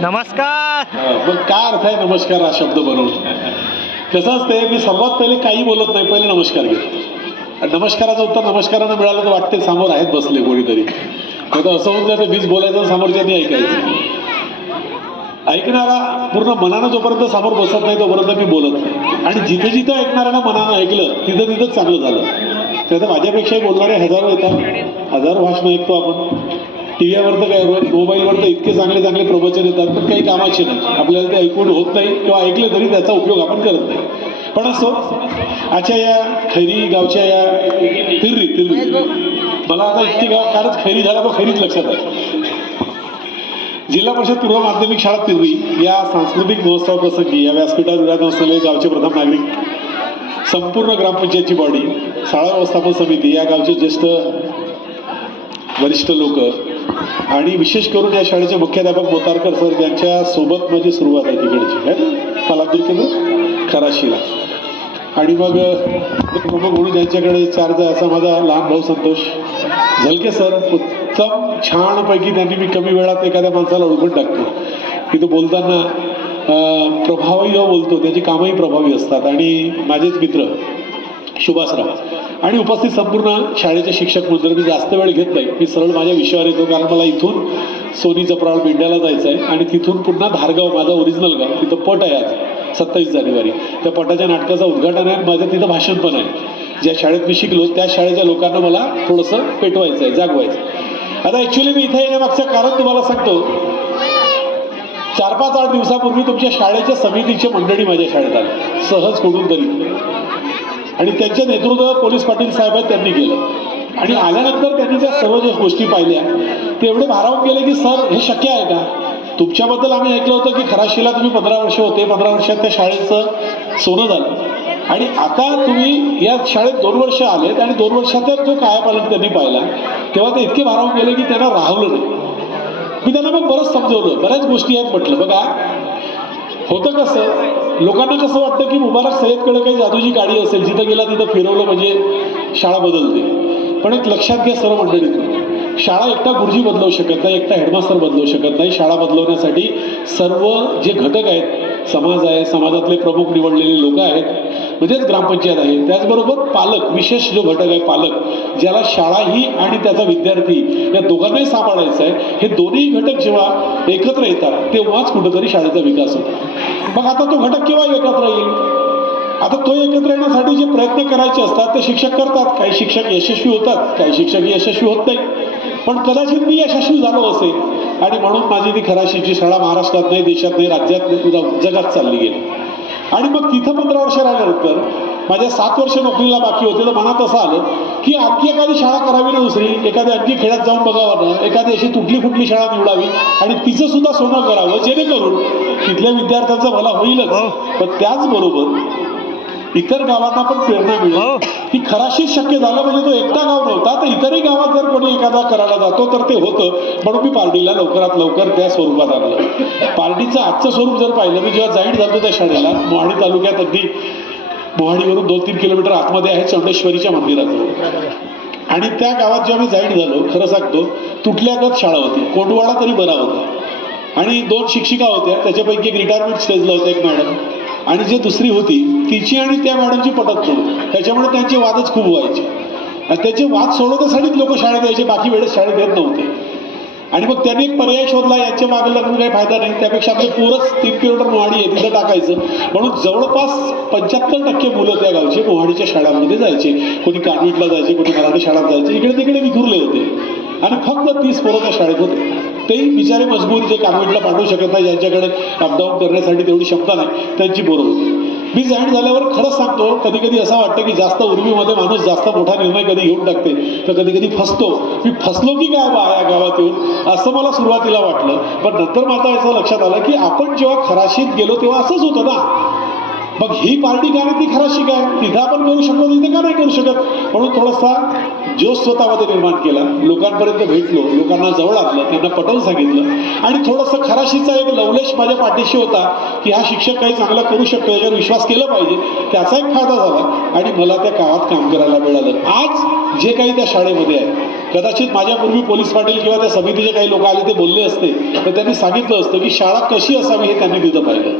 नमस्कार. मग काय अर्थ आहे नमस्कार हा शब्द बनवून? कसं असते, मी सर्वात पहिले काही बोलत नाही, पहिले नमस्कार घेतो. नमस्काराचं उत्तर नमस्कारानं मिळालं तर वाटते समोर आहेत बसले कोणीतरी. तर असं होऊन जाते मीच बोलायचं समोरच्यानी ऐकायचं. ऐकणारा पूर्ण मनानं जोपर्यंत समोर बसत नाही तोपर्यंत मी बोलत नाही. आणि जिथे जिथं ऐकणाऱ्यानं मनानं ऐकलं तिथं तिथंच चांगलं झालं. तर माझ्यापेक्षाही बोलणारे हजारो येतात, हजारो भाषणं ऐकतो आपण. टीव्हीवर तर काय, मोबाईलवर तर इतके चांगले चांगले प्रवचन येतात, पण काही कामाचे नाही. आपल्याला ते ऐकून होत नाही किंवा ऐकले तरी त्याचा उपयोग आपण करत नाही. पण असो, आजच्या या खैरी गावच्या या तिर्री मला आता इतकी गाव कारच खैरी झाला तो खैरीच लक्षात आहे. जिल्हा परिषद पूर्व माध्यमिक शाळा तिर्री या सांस्कृतिक महोत्सव प्रसंगी या व्यासपीठावर विराजमान असलेले गावचे प्रथम नागरिक, संपूर्ण ग्रामपंचायतची बॉडी, शाळा व्यवस्थापन समिती, या गावचे ज्येष्ठ वरिष्ठ लोक आणि विशेष करून या शाळेचे मुख्याध्यापक मोतारकर सर यांच्या सोबत माझी सुरुवात आहे तिकडची आहे पालादूर केंद्र खराशीला. आणि मग प्रमुख म्हणून ज्यांच्याकडे चार्ज आहे असा माझा लहान भाऊ संतोष झलके सर. उत्तम छानपैकी त्यांनी मी कमी वेळात एखाद्या माणसाला ओळखून टाकतो की तो बोलताना प्रभावी जो बोलतो त्याची कामही प्रभावी असतात. आणि माझेच मित्र सुभाषराव आणि उपस्थित संपूर्ण शाळेचे शिक्षक मंडळ. मी जास्त वेळ घेत नाही, मी सरळ माझ्या विषयावर येतो, कारण मला इथून सोनी चपराळ बिंड्याला जायचं आहे आणि तिथून पुन्हा धारगाव माझा ओरिजिनल गाव, तिथं पट आहे आज 27 जानेवारी. त्या पटाच्या नाटकाचं उद्घाटन आहे, माझं तिथं भाषण पण आहे. ज्या शाळेत मी शिकलो त्या शाळेच्या लोकांना मला थोडंसं पेटवायचं आहे, जागवायचं. आता ॲक्च्युली मी इथं येण्यामागचं कारण तुम्हाला सांगतो. 4-5-8 दिवसापूर्वी तुमच्या शाळेच्या समितीचे मंडळी माझ्या शाळेत आले, सहज कुठून तरी. आणि त्यांचे नेतृत्व पोलीस पाटील साहेब आहेत त्यांनी केलं. आणि आल्यानंतर त्यांनी त्या सर्व ज्या गोष्टी पाहिल्या ते एवढे भारावून गेले की सर हे शक्य आहे का? तुमच्याबद्दल आम्ही ऐकलं होतं की खराशीला तुम्ही 15 वर्ष होते, 15 वर्षात त्या शाळेचं सोनं झालं. आणि आता तुम्ही या शाळेत 2 वर्ष आलेत आणि 2 वर्षातच जो कायापालट त्यांनी पाहिला तेव्हा ते इतके भारावून गेले की त्यांना राहवलं नाही. मी त्यांना मग बरंच समजवलं, बऱ्याच गोष्टी आहेत म्हटलं. बघा होतं कसं, लोकांना कसं वाटतं की मुबारक सय्यदकडे काही जादूची गाडी असेल, जिथं गेला तिथं फिरवलं म्हणजे शाळा बदलते. पण एक लक्षात घ्या सर्व मंडळीत, शाळा एकटा गुरुजी बदलवू शकत नाही, एकटा हेडमास्तर बदलवू शकत नाही. शाळा बदलवण्यासाठी सर्व जे घटक आहेत, समाज आहे, समाजातले प्रमुख निवडलेले लोक आहेत, म्हणजेच ग्रामपंचायत आहे, त्याचबरोबर पालक, विशेष जो घटक आहे पालक, ज्याला शाळाही आणि त्याचा विद्यार्थी या दोघांनाही सांभाळायचं आहे. हे दोन्ही घटक जेव्हा एकत्र येतात तेव्हाच कुठंतरी शाळेचा विकास होतो. मग आता तो घटक केव्हा एकत्र येईल? आता तो एकत्र येण्यासाठी जे प्रयत्न करायचे असतात ते शिक्षक करतात. काही शिक्षक यशस्वी होतात, काही शिक्षक यशस्वी होत नाही. पण कदाचित मी यशस्वी झालो असेल आणि म्हणून माझी ती खराशीची शाळा महाराष्ट्रात नाही, देशात नाही, राज्यात नाही, जगात चालली गेली. आणि मग तिथं 15 वर्ष राहिल्यानंतर माझ्या 7 वर्ष नोकरीला बाकी होते, तर मनात असं आलं की आणखी एखादी शाळा करावी ना दुसरी, एखाद्या आणखी खेड्यात जाऊन बघावं ना, एखादी अशी तुटली फुटली शाळा निवडावी आणि तिचं सुद्धा सोनं करावं, जेणेकरून तिथल्या विद्यार्थ्यांचा भला होईलच, पण त्याचबरोबर इतर गावांना पण प्रेरणा मिळेल की खराशीच शक्य झालं. म्हणजे तो एकटा गाव नव्हता, तर इतरही गावात जर कोणी एखादा करायला जातो तर ते होतं. म्हणून मी पार्टीला लवकरात लवकर त्या स्वरूपात आणलं. पार्टीचं आजचं स्वरूप जर पाहिलं, मी जेव्हा जाईन झालो त्या शाळेला, मोहाडी तालुक्यात अगदी मोहाडीवरून 2-3 किलोमीटर आतमध्ये आहे चौंडेश्वरीच्या मंदिरात. आणि त्या गावात जेव्हा मी जाईन झालो, खरं सांगतो, तुटल्यागत शाळा होती, कोंडवाडा तरी बरा होता. आणि 2 शिक्षिका होत्या, त्याच्यापैकी एक रिटायरमेंट स्टेजला होत्या, एक मॅडम, आणि जे दुसरी होती तिची आणि त्या मॅडमची पटत नव्हती. त्याच्यामुळे त्यांचे वादच खूप व्हायचे. आणि त्याचे वाद सोडवण्यासाठीच लोक शाळेत यायचे, बाकी वेळेस शाळेत येत नव्हते. आणि मग त्यांनी एक पर्याय शोधला, यांच्या मागे लागून काही फायदा नाही, त्यापेक्षा आपले पोरच 3 किलोमीटर मोहाडी आहे तिथं टाकायचं. म्हणून जवळपास 75% मुलं त्या गावचे मोहाडीच्या शाळांमध्ये जायचे. कोणी कॉन्व्हेंटला जायचे, कोणी मराठी शाळात जायचे, इकडे तिकडे विखुरले होते. आणि फक्त 30 पोरं त्या शाळेत होते. तेही बिचारे मजबूर, जे कॉन्व्हेंटला पाठवू शकत नाही, ज्यांच्याकडे अपडाऊन करण्यासाठी तेवढी क्षमता नाही, त्यांची पोरं होती. मी जॉईन झाल्यावर खरंच सांगतो, कधी कधी असं वाटतं की जास्त उर्मीमध्ये माणूस जास्त मोठा निर्णय कधी घेऊन टाकते, तर कधी कधी फसतो. मी फसलो की काय बा या गावात येऊन, असं मला सुरुवातीला वाटलं. पण नंतर माझं असं लक्षात आलं की आपण जेव्हा खराशीत गेलो तेव्हा असंच होतं ना. मग ही पार्टी काय ती खराशी काय, तिथं आपण करू शकतो, तिथे का नाही करू शकत? म्हणून थोडासा जोश स्वतःमध्ये निर्माण केला, लोकांपर्यंत भेटलो, लोकांना जवळ आणलं, त्यांना पटवून सांगितलं. आणि थोडंसं खराशीचा एक लवलेश माझ्या पाठीशी होता की हा शिक्षक काही चांगला करू शकतो, याच्यावर विश्वास केला पाहिजे, त्याचा एक फायदा झाला. आणि मला त्या गावात काम करायला मिळालं. आज जे काही त्या शाळेमध्ये आहे कदाचित माझ्यापूर्वी पोलीस पाटील किंवा त्या समितीचे काही लोक आले ते बोलले असते तर त्यांनी सांगितलं असतं की शाळा कशी असावी हे त्यांनी तिथं पाहिलं.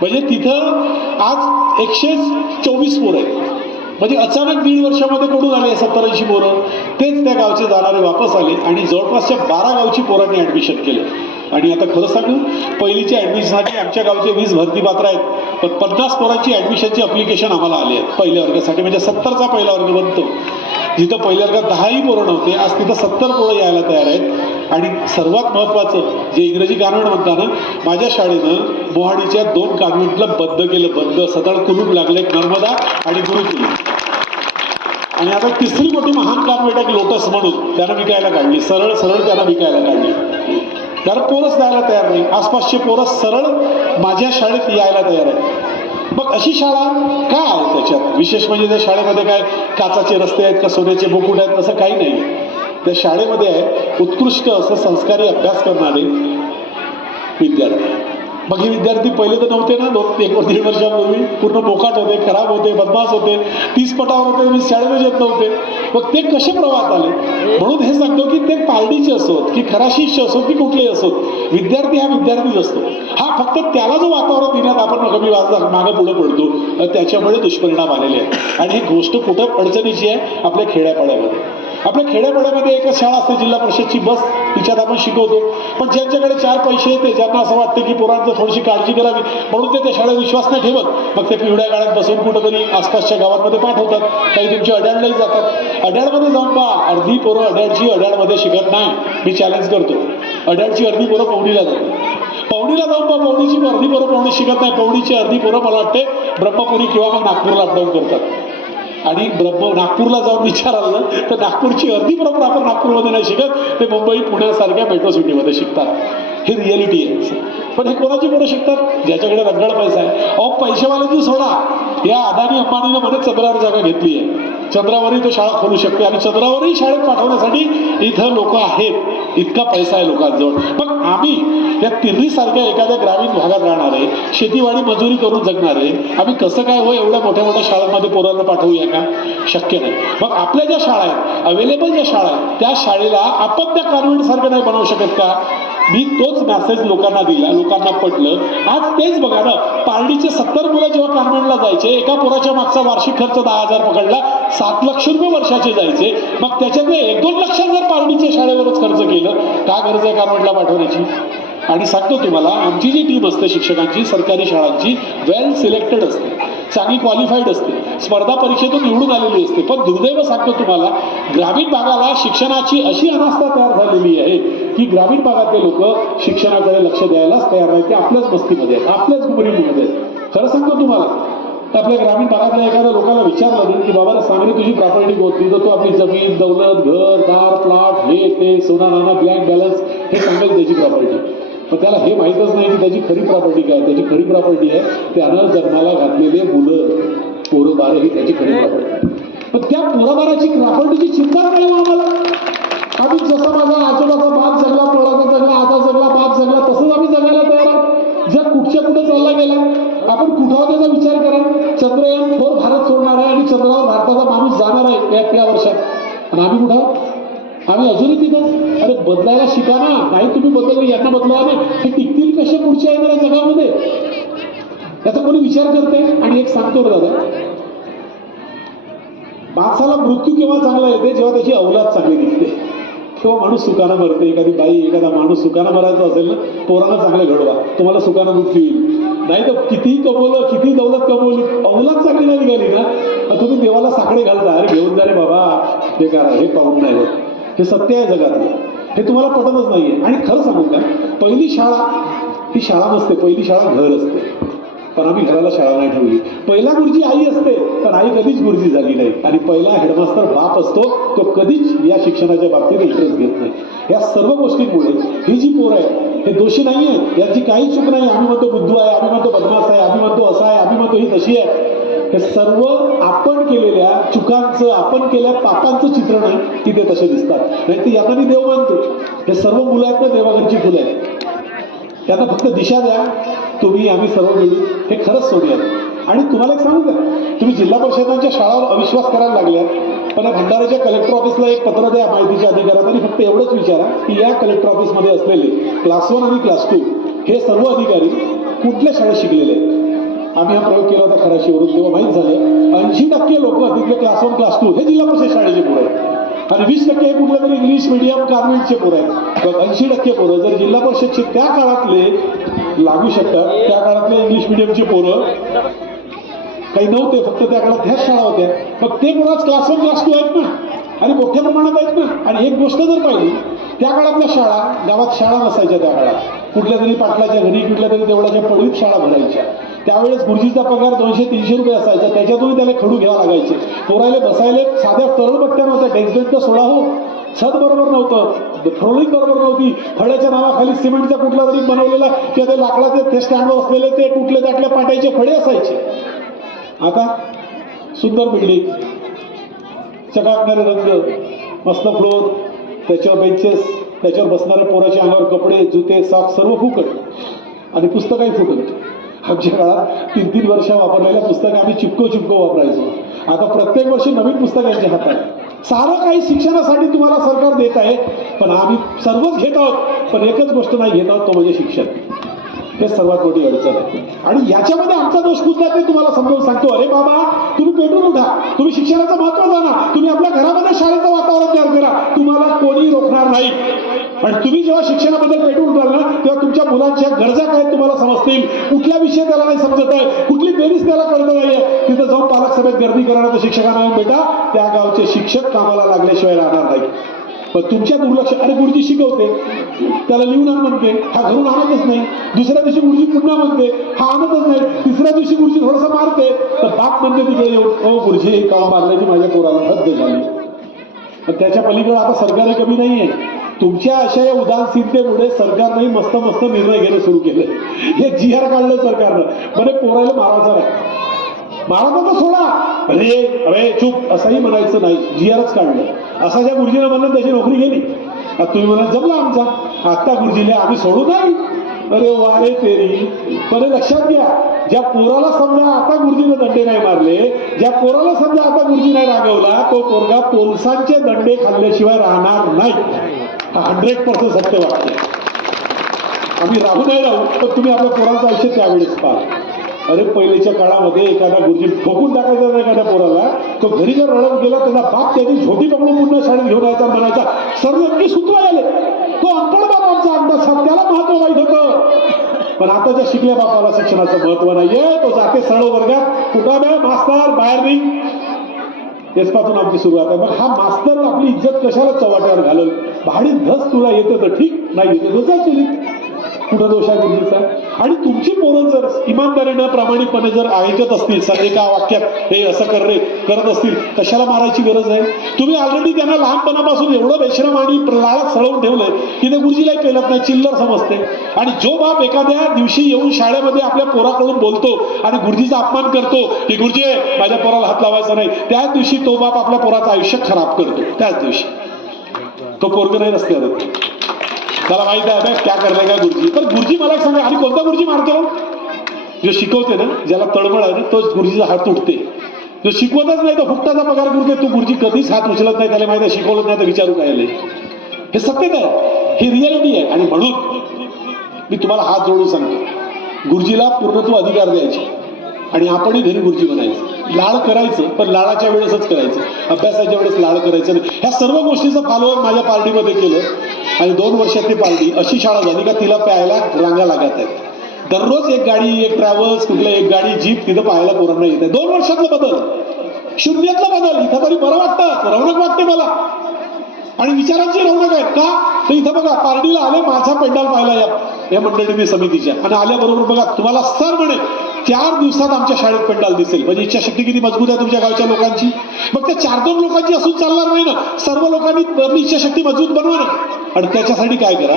म्हणजे तिथं आज 124 पोरं आहेत. म्हणजे अचानक 1.5 वर्षामध्ये कुठून आले 70-80 पोरं. तेच त्या गावचे जाणारे वापस आले आणि जवळपासच्या 12 गावची पोरांनी ॲडमिशन केलं. आणि आता खरं सांगू, पहिलीच्या ॲडमिशनसाठी आमच्या गावचे 20 भरती पात्र आहेत, पण 50 पोरांची ॲडमिशनची अप्लिकेशन आम्हाला आली आहेत पहिल्या वर्गासाठी. म्हणजे 70चा पहिला वर्ग बनतो. जिथं पहिल्या वर्गात 10ही पोरं नव्हते, आज तिथं 70 पोरं यायला तयार आहेत. आणि सर्वात महत्त्वाचं जे इंग्रजी कॉन्व्हेंट म्हणताना, माझ्या शाळेनं मोहाडीच्या 2 कॉन्व्हेंटला बंद केलं. बंद, सतळ कुलूप लागले, नर्मदा आणि गुरुकुल. आणि आता तिसरी मोठी महान कॉन्व्हेंट आहे लोटस म्हणून, त्यानं विकायला काढली. सरळ सरळ त्यानं विकायला काढली, कारण पोरच द्यायला तयार नाही. आसपासचे पोरं सरळ माझ्या शाळेत यायला तयार आहेत. मग अशी शाळा का आहे? त्याच्यात विशेष म्हणजे त्या शाळेमध्ये काय काचाचे रस्ते आहेत का सोन्याचे मुकुट आहेत असं काही नाही. त्या शाळेमध्ये आहे उत्कृष्ट असं संस्कारी अभ्यास करणारे विद्यार्थी. मग हे विद्यार्थी पहिले तर नव्हते ना, 1-1.5 वर्षापूर्वी पूर्ण मोकाट होते, खराब होते, बदमाश होते, 30 पटावर होते, मी शाळेमध्ये येत नव्हते. मग ते कसे प्रवाहात आले? म्हणून हे सांगतो की ते पारडीचे असोत की खरा शिष्य असोत की कुठलेही असोत, विद्यार्थी हा विद्यार्थीच असतो. हा फक्त त्याला जो वातावरण देण्यात आपण कमी मागं पुढे पडतो, त्याच्यामुळे दुष्परिणाम आलेले आहेत. आणि ही गोष्ट कुठं अडचणीची आहे? आपल्या खेड्यापाड्यामध्ये. आपल्या खेड्यापाड्यामध्ये एकच शाळा असते, जिल्हा परिषदची बस, तिच्यात आपण शिकवतो. पण ज्यांच्याकडे 4 पैसे येते, ज्यांना असं वाटतं की पोरांचं थोडीशी काळजी करावी म्हणून ते त्या शाळेत विश्वास नाही ठेवत, मग ते पिवळ्या गाड्यात बसवून कुठंतरी आसपासच्या गावांमध्ये पाठवतात. काही तुमची अड्याडलाही जातात. अड्याडमध्ये जाऊन पहा, अर्धी पोरं अड्याडची अड्याडमध्ये शिकत नाही. मी चॅलेंज करतो, अड्याडची अर्धी पोरं पवणीला जातात. पवणीला जाऊन पहा, पवणीची अर्धी पोरं पवणी शिकत नाही. पवणीची अर्धी पोरं मला वाटते ब्रह्मपुरी किंवा मग नागपूरला अपडाऊन करतात. आणि नागपूरला जाऊन विचारालं तर नागपूरची अर्धी बरोबर आपण नागपूरमध्ये नाही शिकत, ते मुंबई पुण्यासारख्या मेट्रो सिटीमध्ये शिकतात. हे रियालिटी आहे. पण हे कोणाची पोरं शिकतात? ज्याच्याकडे रगड पैसा आहे. अहो, पैशावाल्याची सोडा, या अदानी अंबानीनं मध्ये चंद्रावर जागा घेतली आहे. चंद्रावरही तो शाळा खोलू शकते आणि चंद्रावरही शाळेत पाठवण्यासाठी इथं लोक आहेत, इतका पैसा आहे लोकांजवळ. मग आम्ही या तिर्रीसारख्या एखाद्या ग्रामीण भागात राहणारे, शेतीवाडी मजुरी करून जगणारे, आम्ही कसं काय हो एवढ्या मोठ्या मोठ्या शाळांमध्ये पोरांना पाठवूया का? शक्य नाही. मग आपल्या ज्या शाळा आहेत, अवेलेबल ज्या शाळा आहेत, त्या शाळेला आपण त्या कॉन्व्हेंटसारखं नाही बनवू शकत का? मी तोच मेसेज लोकांना दिला, लोकांना पटलं. आज तेच बघा ना, पारडीचे 70 मुलं जेव्हा कॉन्व्हेंटला जायचे, एका पोराच्या मागचा वार्षिक खर्च 10,000 पकडला, 7 लाख रुपये वर्षाचे जायचे. मग त्याच्यातले 1-2 लक्ष जर पारडीच्या शाळेवरच खर्च केलं, का गरज आहे कॉन्व्हेंटला पाठवण्याची? आणि सांगतो तुम्हाला, आमची जी टीम असते शिक्षकांची, सरकारी शाळांची, वेल सिलेक्टेड असते, चांगली क्वालिफाईड असते, स्पर्धा परीक्षेतून निवडून आलेली असते. पण दुर्दैव सांगतो तुम्हाला, ग्रामीण भागाला शिक्षणाची अशी अनास्था तयार झालेली आहे की ग्रामीण भागातले लोक शिक्षणाकडे लक्ष द्यायलाच तयार नाही. ते आपल्याच मस्तीमध्ये आहेत, आपल्याच गुमरीमध्ये आहेत. खरं सांगतो तुम्हाला, आपल्या ग्रामीण भागातल्या एखाद्या लोकांना विचारलं की बाबा सांगणे तुझी प्रॉपर्टी कोणती, तर तो आपली जमीन, दौलत, घर, दार, प्लॉट, हे ते, सोना नाना, बँक बॅलन्स हे सांगेल त्याची प्रॉपर्टी. पण त्याला हे माहीतच नाही की त्याची खरी प्रॉपर्टी काय. त्याची खरी प्रॉपर्टी आहे त्यानं जन्माला घातलेले मुलं, पोरं बारं, ही त्याची खरी प्रॉपर्टी. पण त्या पोराबाराची प्रॉपर्टीची चिंता नाही आम्हाला. आम्ही जसा माझा आजोबाचा बाप जगला, पोळाचा जगला, आता जगला, बाप जगला, तसंच आम्ही जगायला तयार आहोत. जग कुठच्या कुठं चालला गेला, आपण कुठं त्याचा विचार करा. चंद्रयान 4 भारत सोडणार आहे आणि चंद्रावर भारताचा माणूस जाणार आहे या वर्षात. आणि आम्ही कुठं? आम्ही अजूनही तिथं. अरे बदलायला शिका ना. नाही तुम्ही बदलले, यांना बदलावा ना. हे टिकतील कसे पुढच्या येणाऱ्या जगामध्ये? याचा कोणी विचार करते? आणि एक सांगतो दादा, माणसाला मृत्यू केव्हा चांगला येते? जेव्हा त्याची अवलाद चांगली निघते, किंवा माणूस सुखानं मरते. एखादी बाई, एखादा माणूस सुखानं मरायचा असेल ना, पोरांना चांगलं घडवा, तुम्हाला सुखानं मृत्यू येईल. नाही तर कितीही कमवलं, किती दौलत कमवली, अवलाद चांगली नाही निघाली ना, तुम्ही देवाला साकडे घालता. अरे घेऊन जा रे बाबा, हे करा, हे पाहून नाही होत. हे सत्य आहे जगातलं, हे तुम्हाला पटतच नाहीये. आणि खरं सांगू का, पहिली शाळा ही शाळा नसते, पहिली शाळा घर असते. पण आम्ही घराला शाळा नाही ठेवली. पहिला गुरुजी आई असते, पण आई कधीच गुरुजी झाली नाही. आणि पहिला हेडमास्टर बाप असतो, तो कधीच या शिक्षणाच्या बाबतीत इंटरेस्ट घेत नाही. या सर्व गोष्टींमुळे ही जी पोरं आहे हे दोषी नाही आहे, यांची काही चूक नाही. आम्ही म्हणतो बुद्धू आहे, आम्ही म्हणतो बदमाश आहे, आम्ही म्हणतो असा आहे, आम्ही म्हणतो ही तशी आहे. हे सर्व आपण केलेल्या चुकांचं, आपण केलेल्या पापांचं चित्रण आहे की ते तसे दिसतात. नाही तर यांना मी देव मानतो. हे सर्व मुलं आहेत ना देवाघरची फुलं आहेत, त्यांना फक्त दिशा द्या. तुम्ही आम्ही सर्व मिळून हे खरंच सोडूया. आणि तुम्हाला एक सांगू का, तुम्ही जिल्हा परिषदांच्या शाळावर अविश्वास करायला लागल्या, मला भंडाऱ्याच्या कलेक्टर ऑफिसला एक पत्र द्या माहितीच्या अधिकाऱ्यांनी, फक्त एवढंच विचारा की या कलेक्टर ऑफिसमध्ये असलेले क्लास 1 आणि क्लास 2 हे सर्व अधिकारी कुठल्या शाळेत शिकलेले आहेत. आम्ही हा प्रयोग केला होता खराशीवरून, तेव्हा माहीत झालं 80% लोक तिथले क्लास 1 क्लास 2 हे जिल्हा परिषद शाळेचे पोरं आहेत आणि 20% हे कुठल्या तरी इंग्लिश मिडियम कॉन्व्हेंटचे पोरं आहेत. 80% पोरं जर जिल्हा परिषदचे त्या काळातले लागू शकतात, त्या काळातले इंग्लिश मिडियमचे पोरं काही नव्हते, फक्त त्या काळात ह्याच शाळा होत्या, मग ते मुळात क्लास 1 क्लास 2 आहेत ना आणि मोठ्या प्रमाणात आहेत ना. आणि एक गोष्ट जर पाहिली, त्या काळातल्या शाळा, गावात शाळा नसायच्या त्या काळात, कुठल्या तरी पाटलाच्या घरी कुठल्या तरी देवळाच्या पडवीत शाळा भरायच्या. त्यावेळेस गुरुजीचा पगार 200-300 रुपये असायचा, त्याच्यातून त्याला खडू घ्यावं लागायचे. पोरायला बसायला साध्या तरळबट्ट्या नव्हत्या, डेस्क बेंच तर सोडा हो, छत बरोबर नव्हतं, फ्लोरिंग बरोबर नव्हती, फळ्याच्या नावाखाली सिमेंटचा कुठला तरी बनवलेला किंवा ते लाकडाचे ते स्टँडवर असलेले ते कुठले ताटल्या पाटायचे फळे असायचे. आता सुंदर बिल्डिंग, चकाकणारे रंग, मस्त फ्लोर, त्याच्यावर बेंचेस, त्याच्यावर बसणाऱ्या पोराच्या अंगावर कपडे, जुते, सॉक्स सर्व फुकट आणि पुस्तकही फुकट. आमच्या काळात 3-3 वर्ष वापरलेल्या पुस्तकं आम्ही चिपको वापरायचो. आता प्रत्येक वर्षी नवीन पुस्तकांच्या हातात. सारं काही शिक्षणासाठी तुम्हाला सरकार देत आहे, पण आम्ही सर्वच घेत आहोत, पण एकच गोष्ट नाही घेत आहोत, तो म्हणजे शिक्षण. हे सर्वात मोठी अडचण आहे आणि याच्यामध्ये आमचा दोष कुठला ते तुम्हाला समजावून सांगतो. अरे बाबा, तुम्ही पेटून उठा, तुम्ही शिक्षणाचं महत्त्व जाणा, तुम्ही आपल्या घरामध्ये शाळेचं वातावरण तयार करा, तुम्हाला कोणी रोखणार नाही. आणि तुम्ही जेव्हा शिक्षणाबद्दल पेटून उठाल ना, तेव्हा तुमच्या मुलांच्या गरजा काय तुम्हाला समजतील. कुठला विषय त्याला नाही समजत आहे, कुठली बेरीज त्याला कळत नाहीये, तिथं जाऊन पालक सभेत गर्दी करणार तर शिक्षकांना येऊन बेटा त्या गावचे शिक्षक कामाला लागल्याशिवाय राहणार नाही. पण तुमच्या दुर्लक्ष, अरे गुरुजी शिकवते, त्याला लिहून आण म्हणते, हा घरून आणतच नाही. दुसऱ्या दिवशी गुरुजी पुन्हा म्हणते, हा आणतच नाही. तिसऱ्या दिवशी गुरुजी थोडंसं मारते, तर बाप म्हणते तिकडे येऊन, हो गुरुजी काम मारल्याची माझ्या पोराला हद्द झाली. पण त्याच्या पलीकडे आता सरकार कमी नाहीये. तुमच्या अशा या उदासीनतेमुळे सरकारने मस्त निर्णय घेणं सुरू केलं. हे GR काढलं सरकारनं, म्हणजे पोराला मारायचं नाही, मारायचं तर सोडा, अरे चूप असंही म्हणायचं नाही, GRच काढलं. असा ज्या गुरुजीनं म्हणलं त्याची नोकरी गेली. आता तुम्ही म्हणा जमला आमचा, आता गुरुजीले आम्ही सोडू नाही. अरे वारे तेरी. पण लक्षात घ्या, ज्या पोराला समजा आता गुरुजीने दंडे नाही मारले, ज्या पोराला समजा आता गुरुजी नाही रागवला, तो पोरगा पोलिसांचे दंडे खाल्ल्याशिवाय राहणार नाही. 100% सत्य वाटते. आम्ही राहू नाही राहू, पण तुम्ही आपल्या पोरांचं आयुष्य त्यावेळेस पहा. अरे पहिलेच्या काळामध्ये एखादा गुरुजी ठोकून टाकायचा नाही एखाद्या पोराला, तो घरी जर रडत गेला, त्याचा बाप त्याची झोटी पकडून पुन्हा शाळेत घेऊन यायचा, म्हणायचा सर्व नक्की सूत्र आले. तो अनपड बाप आमचा अंदाज, त्याला महत्व माहीत होतं. पण आताच्या शिकल्या बापाला शिक्षणाचं महत्व नाहीये. तो जाते सरळ वर्गात, कुठं बे मास्तर बाहेर निघ, तेचपासून आमची सुरुवात आहे. मग हा मास्तर आपली इज्जत कशाला चव्हाट्यावर घालल. भाडी धस तुला येतं तर ठीक, नाही येतं तर चली. कुठं दोष आहे गुरुजीचा. आणि तुमची पोरं जर इमानदारीनं प्रामाणिकपणे जर ऐकत असतील, सर एका वाक्यात हे असं कर रे करत असतील, कशाला मारायची गरज आहे. तुम्ही ऑलरेडी त्यांना लहानपणापासून एवढं बेशरम आणि लाळात सळवून ठेवलंय की ते गुरुजीलाही पेलत नाही, चिल्लर समजते. आणि जो बाप एखाद्या दिवशी येऊन शाळेमध्ये आपल्या पोराकडून बोलतो आणि गुरुजीचा अपमान करतो की गुरुजी माझ्या पोराला हात लावायचा नाही, त्याच दिवशी तो बाप आपल्या पोराचं आयुष्य खराब करतो. त्याच दिवशी तो पोरग नाही रस्त्यावर, त्याला माहित आहे क्या करले का गुरुजी. तर गुरुजी मला एक सांगा, आणि कोणता गुरुजी मारतो. जो शिकवते ना, ज्याला तळमळ आहे ना, तोच गुरुजीचा हात तुटते. जो शिकवतच नाही तो फुकटाचा पगार करते, तो गुरुजी कधीच हात उचलत नाही. त्याला माहिती आहे शिकवलं नाही तर विचारू काय. हे सत्यच आहे, ही रियालिटी आहे. आणि म्हणून मी तुम्हाला हात जोडून सांगतो, गुरुजीला पूर्णत्व अधिकार द्यायचे आणि आपणही घरी गुरुजी बनायचं. लाड करायचं, पण लाडाच्या वेळेसच करायचं, अभ्यासाच्या वेळेस लाड करायचं नाही. ह्या सर्व गोष्टीचं फॉलोअप माझ्या पार्टीमध्ये केलं आणि 2 वर्षात ती पार्टी अशी शाळा झाली का तिला प्यायला रांगा लागत आहेत. दररोज एक गाडी, एक ट्रॅव्हल्स, कुठलं एक गाडी, जीप तिथं पाहायला पोरांना येत आहे. 2 वर्षातला बदल, शून्यातला बदल. इथं तरी बरं वाटतं, रौनक वाटते मला. आणि विचारांची रौनक आहे का. तर इथं बघा पार्टीला आले, माझा पेंडाल पाहिला या मंडळीने समितीच्या, आणि आल्याबरोबर बघा तुम्हाला सर म्हणे 4 दिवसात आमच्या शाळेत पेंडाल दिसेल. म्हणजे इच्छाशक्ती किती मजबूत आहे तुमच्या गावच्या लोकांची. मग त्या 4-2 लोकांची असून चालणार नाही ना, सर्व लोकांनी इच्छाशक्ती मजबूत बनवा ना. आणि त्याच्यासाठी काय करा,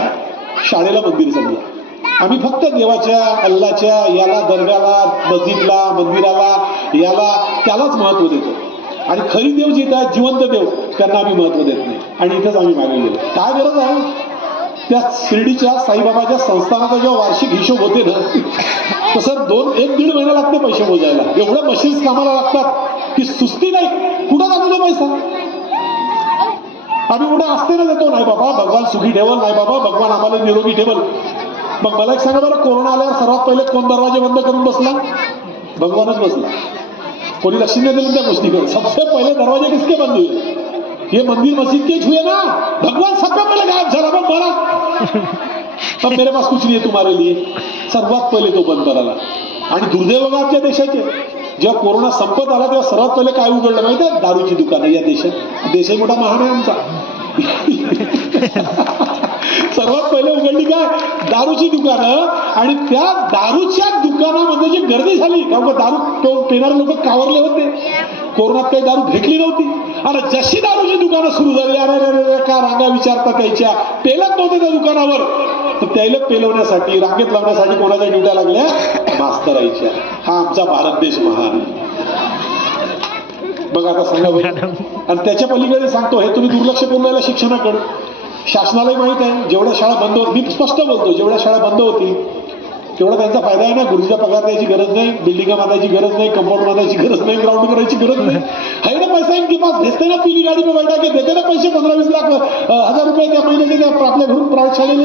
शाळेला मंदिर समजा. आम्ही फक्त देवाच्या, अल्लाच्या, याला दर्गाला, मस्जिदला, मंदिराला, याला त्यालाच महत्व देतो. आणि खरी देव जे आहेत, जिवंत देव, त्यांना आम्ही महत्व देत नाही. आणि इथंच आम्ही मागे गेलो. काय गरज आहे. त्या शिर्डीच्या साईबाबाच्या संस्थानाचा जेव्हा वार्षिक हिशोब होते ना, तसं 1-1.5 महिना लागते पैसे मोजायला. एवढ्या मशीन्स कामाला लागतात की सुस्ती नाही. कुठं जातो तो पैसा. आम्ही कुठे असते ना देतो, नाही बाबा भगवान सुखी ठेवल, नाही बाबा भगवान आम्हाला निरोगी ठेवल. मग मला एक सांगा बरं, कोरोना आल्यावर सर्वात पहिले कोण दरवाजे बंद करून बसला? भगवानच बसला. कोणी लक्ष नहीं दिलं त्या गोष्टीकडे. सबसे पहिले दरवाजे किसके बंद हुए? ये मंदिर मस्जिद के हुए ना. भगवान सबसे पहिले गायब झाला. मग मला अब मेरे पास कुछ नहीं है तुम्हारे लिए. सर्वात पहिले तो बंद करायला. आणि दुर्दैव बघा आमच्या देशाचे, जेव्हा कोरोना संपत आला तेव्हा सर्वात पहिले काय उघडलं माहिती आहे? दारूची दुकानं या देशात. देशही मोठा महान आहे आमचा. सर्वात पहिले उघडली काय? दारूची दुकानं. आणि त्या दारूच्या दुकानामध्ये जी गर्दी झाली, कारण दारू पिणारे लोक कावरले होते, कोरोनात काही दारू भेटली नव्हती. आणि जशी दारूची दुकानं सुरू झाली, अरे का रांगा विचारतात त्याच्या, पेलत नव्हते त्या दुकानावर, तर त्याला पेलवण्यासाठी रांगेत लावण्यासाठी कोणाच्या ड्युट्या लागल्या? मास्तराईच्या. हा आमचा भारत देश महान. बघा आता सांगा बरं. आणि त्याच्या पलीकडे सांगतो, हे तुम्ही दुर्लक्ष करून राहिला शिक्षणाकडे. शासनालाही माहित आहे जेवढ्या शाळा बंद होत, मी स्पष्ट बोलतो, जेवढ्या शाळा बंद होतील तेवढा त्यांचा फायदा आहे ना. गुरुजीचा पगार द्यायची गरज नाही, बिल्डिंगा बांधायची गरज नाही, कंपाऊंड बांधायची गरज नाही, ग्राउंड करायची गरज नाही. है ना पैसा इनके पास, भेजते ना पीली गाडी में बैठा के, देते ना पैसे 15-20 लाख 1000 रुपये त्या महिन्याचे त्या आपल्या घरून प्रायव्हेट शाळेने.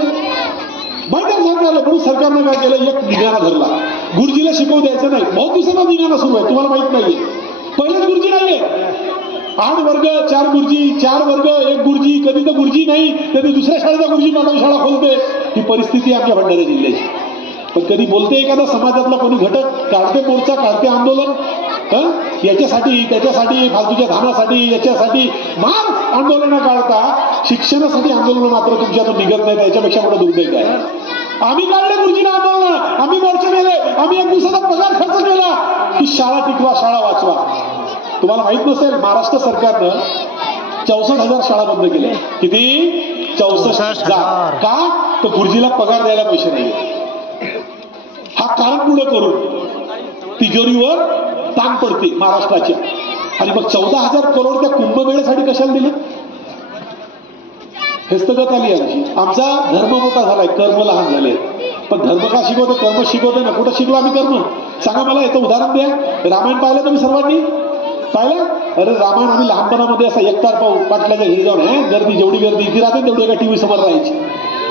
माहिती आहे सरकारला, म्हणून सरकारनं काय केलं? एक निघाणा धरला. गुरुजीला शिकवू द्यायचं नाही. बहुत दिवसांना निघाणा सुरू आहे, तुम्हाला माहित नाहीये. पहिलेच गुरुजी नाहीये. 8 वर्ग 4 गुरुजी, 4 वर्ग 1 गुरुजी, कधी तर गुरुजी नाही कधी दुसऱ्या शाळेचा गुरुजी पाठवून शाळा खोलते. ही परिस्थिती आमच्या भंडारा जिल्ह्याची. पण कधी बोलते एखादा समाजातला कोणी घटक, काढते मोर्चा, काढते आंदोलन, याच्यासाठी त्याच्यासाठी, फालतूच्या धानासाठी, याच्यासाठी मार आंदोलन काढता, शिक्षणासाठी आंदोलन मात्र तुमच्यातून निघत नाही. त्याच्यापेक्षा मोठं दुर्दैव आहे. आम्ही काढले गुरुजीना आंदोलन, आम्ही मोर्चे केले, आम्ही 1 दिवसाचा पगार खर्च केला की शाळा टिकवा, शाळा वाचवा. तुम्हाला माहित नसेल, महाराष्ट्र सरकारनं 64,000 शाळा बंद केल्या. किती? 64,000. का? तर गुरुजीला पगार द्यायला पैसे नाही. हा कारण पुढे करून तिजोरीवर ताण पडते महाराष्ट्राच्या. आणि मग 14,000 करोड त्या कुंभमेळ्यासाठी कशाला दिले? हेस्तगत आली आमची. आमचा धर्म मोठा झालाय, कर्म लहान झाले. पण धर्म का शिकवतो? कर्म शिकवतो ना. कुठं शिकलो आम्ही कर्म? सांगा मला, याचं उदाहरण द्या. रामायण पाहिलं तुम्ही सर्वांनी? पाहिलं? अरे रामायण आम्ही लहानपणामध्ये असा एकटार पाहू, पाटलाच्या घरी जाऊन गर्दी, जेवढी गर्दी इथे राहते तेवढी एका टीव्ही समोर राहायची.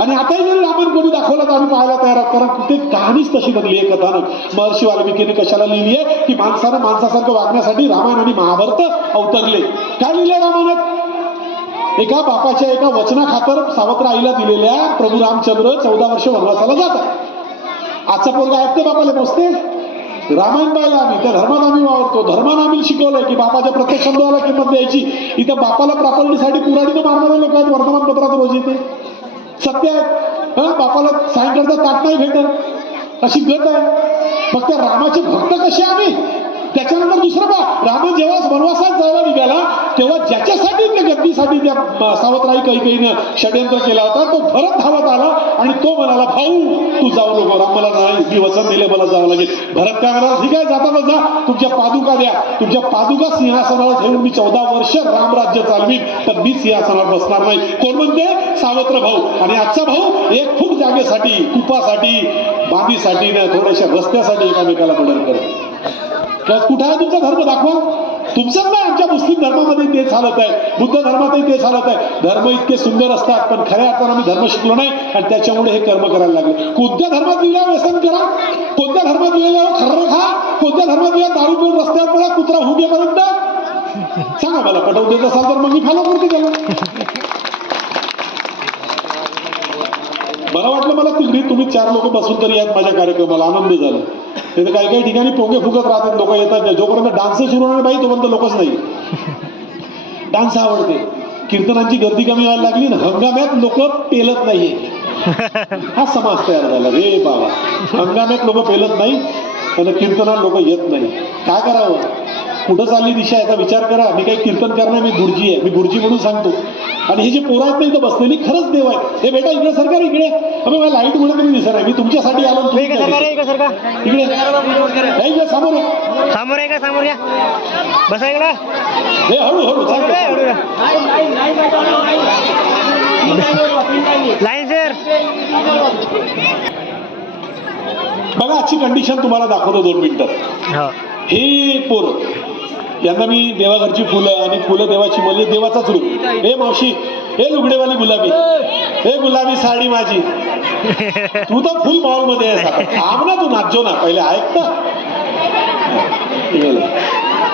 आणि आताही जरी रामायण कोणी दाखवलं तर आम्ही पाहायला तयार आहोत, कारण ते कहाणीच तशी बनली आहे. कथानक महर्षी वाल्मिकीने कशाला लिहिली आहे? की माणसानं माणसासारखं वागण्यासाठी रामायण आणि महाभारत अवतरले. काय लिहिलंय रामायणात? एका बापाच्या एका वचनाखातर सावत्र आईला दिलेल्या प्रभू रामचंद्र 14 वर्ष वनवासाला जातात. आजचा पोरगा ऐकते बापाला पोचते? रामायण पाहिलं आम्ही, त्या धर्मात आम्ही वावरतो. धर्मानं आम्ही शिकवलंय की बापाच्या प्रत्येक शब्दाला किंमत द्यायची. इथं बापाला प्रॉपर्टीसाठी कुऱ्हाडीनं मारणारे लोक आहेत. वर्तमानपत्रात रोज येते. सत्य आहे. बापाला सायंकाळचा ताट नाही भेटत, अशी गत आहे. मग त्या रामाचे भक्त कसे आम्ही? त्याच्यानंतर दुसरं राम जेव्हा वनवासात जायला निघाला तेव्हा ज्याच्यासाठी त्या गद्दीसाठी त्या सावत्राई कैकेयीनं षड्यंत्र केला होता, तो भरत धावत आला आणि तो म्हणाला, भाऊ तू जाऊ नको. राम मला नाही, मी वचन दिले, मला जावं लागेल. भरत काय म्हणाला, ठीक आहे जाता जा, तुमच्या पादुका द्या. तुमच्या पादुका सिंहासनावर ठेवून मी 14 वर्ष रामराज्य चालवीन, पण मी सिंहासनावर बसणार नाही. कोण म्हणते? सावत्र भाऊ. आणि आजचा भाऊ एक खूप जागेसाठी, कुपासाठी, बांधीसाठी, थोड्याशा रस्त्यासाठी एकामेकाला मदत करतो. कुठं आहे तुमचा धर्म? दाखवा. तुमचंच नाही, आमच्या मुस्लिम धर्मामध्ये ते चालत आहे, बुद्ध धर्मातही ते चालत आहे. धर्म इतके सुंदर असतात, पण खऱ्या अर्थानं आम्ही धर्म शिकलो नाही आणि त्याच्यामुळे हे कर्म करायला लागले. कोणत्या धर्मात लिहिल्यावर व्यसन करा, कोणत्या धर्मात लिहिल्यावर खर्र खा, कोणत्या धर्मात लिहिल्या दारू पिऊन रस्त्यावर पडा, कुत्रा हुगेपर्यंत? सांगा मला. पटवून देत असाल तर मग मी फॉलो करते त्याला. मला वाटलं मला तुम्ही 4 लोक बसून तरी यात माझ्या कार्यक्रमाला आनंद झाला. तिथे काही काही ठिकाणी पोंगे फुगत राहतात, लोक येतात. जोपर्यंत डान्स सुरू होणार बाई तोपर्यंत लोकच नाही. डान्स आवडते. कीर्तनांची गर्दी कमी व्हायला लागली ना, हंगाम्यात लोक पेलत नाहीये. हा समाज तयार झाला रे बाबा. हंगाम्यात लोक पेलत नाही आणि कीर्तनात लोक येत नाही. काय करावं? कुठं चालली दिशा याचा विचार करा. मी काही कीर्तन करणार, मी गुरुजी आहे. मी गुरुजी म्हणून सांगतो. आणि हे जे पोरं आहेत ना इथं बसलेली, खरंच देव आहे. हे बेटा इकडे सरकार, इकडे. अबे मला लाईट मुळे तुम्ही दिसत नाही. मी तुमच्यासाठी आलो. इकडे समोर समोर आहे का? समोर या, बसा इकडे. हे हळूहळू लाईन सर. बघा आजची कंडिशन तुम्हाला दाखवतो 2 मिनिटात. हे पोरं, यांना मी देवाघरची फुलं आणि फुलं देवाची म्हणजे देवाचाच रूप. हे मावशी हे लुगडेवाली गुलाबी, हे गुलाबी साडी माझी, तू तर फुल मॉल मध्ये आहेस आता. थांब ना, तू नाचो ना पहिले, ऐक ना.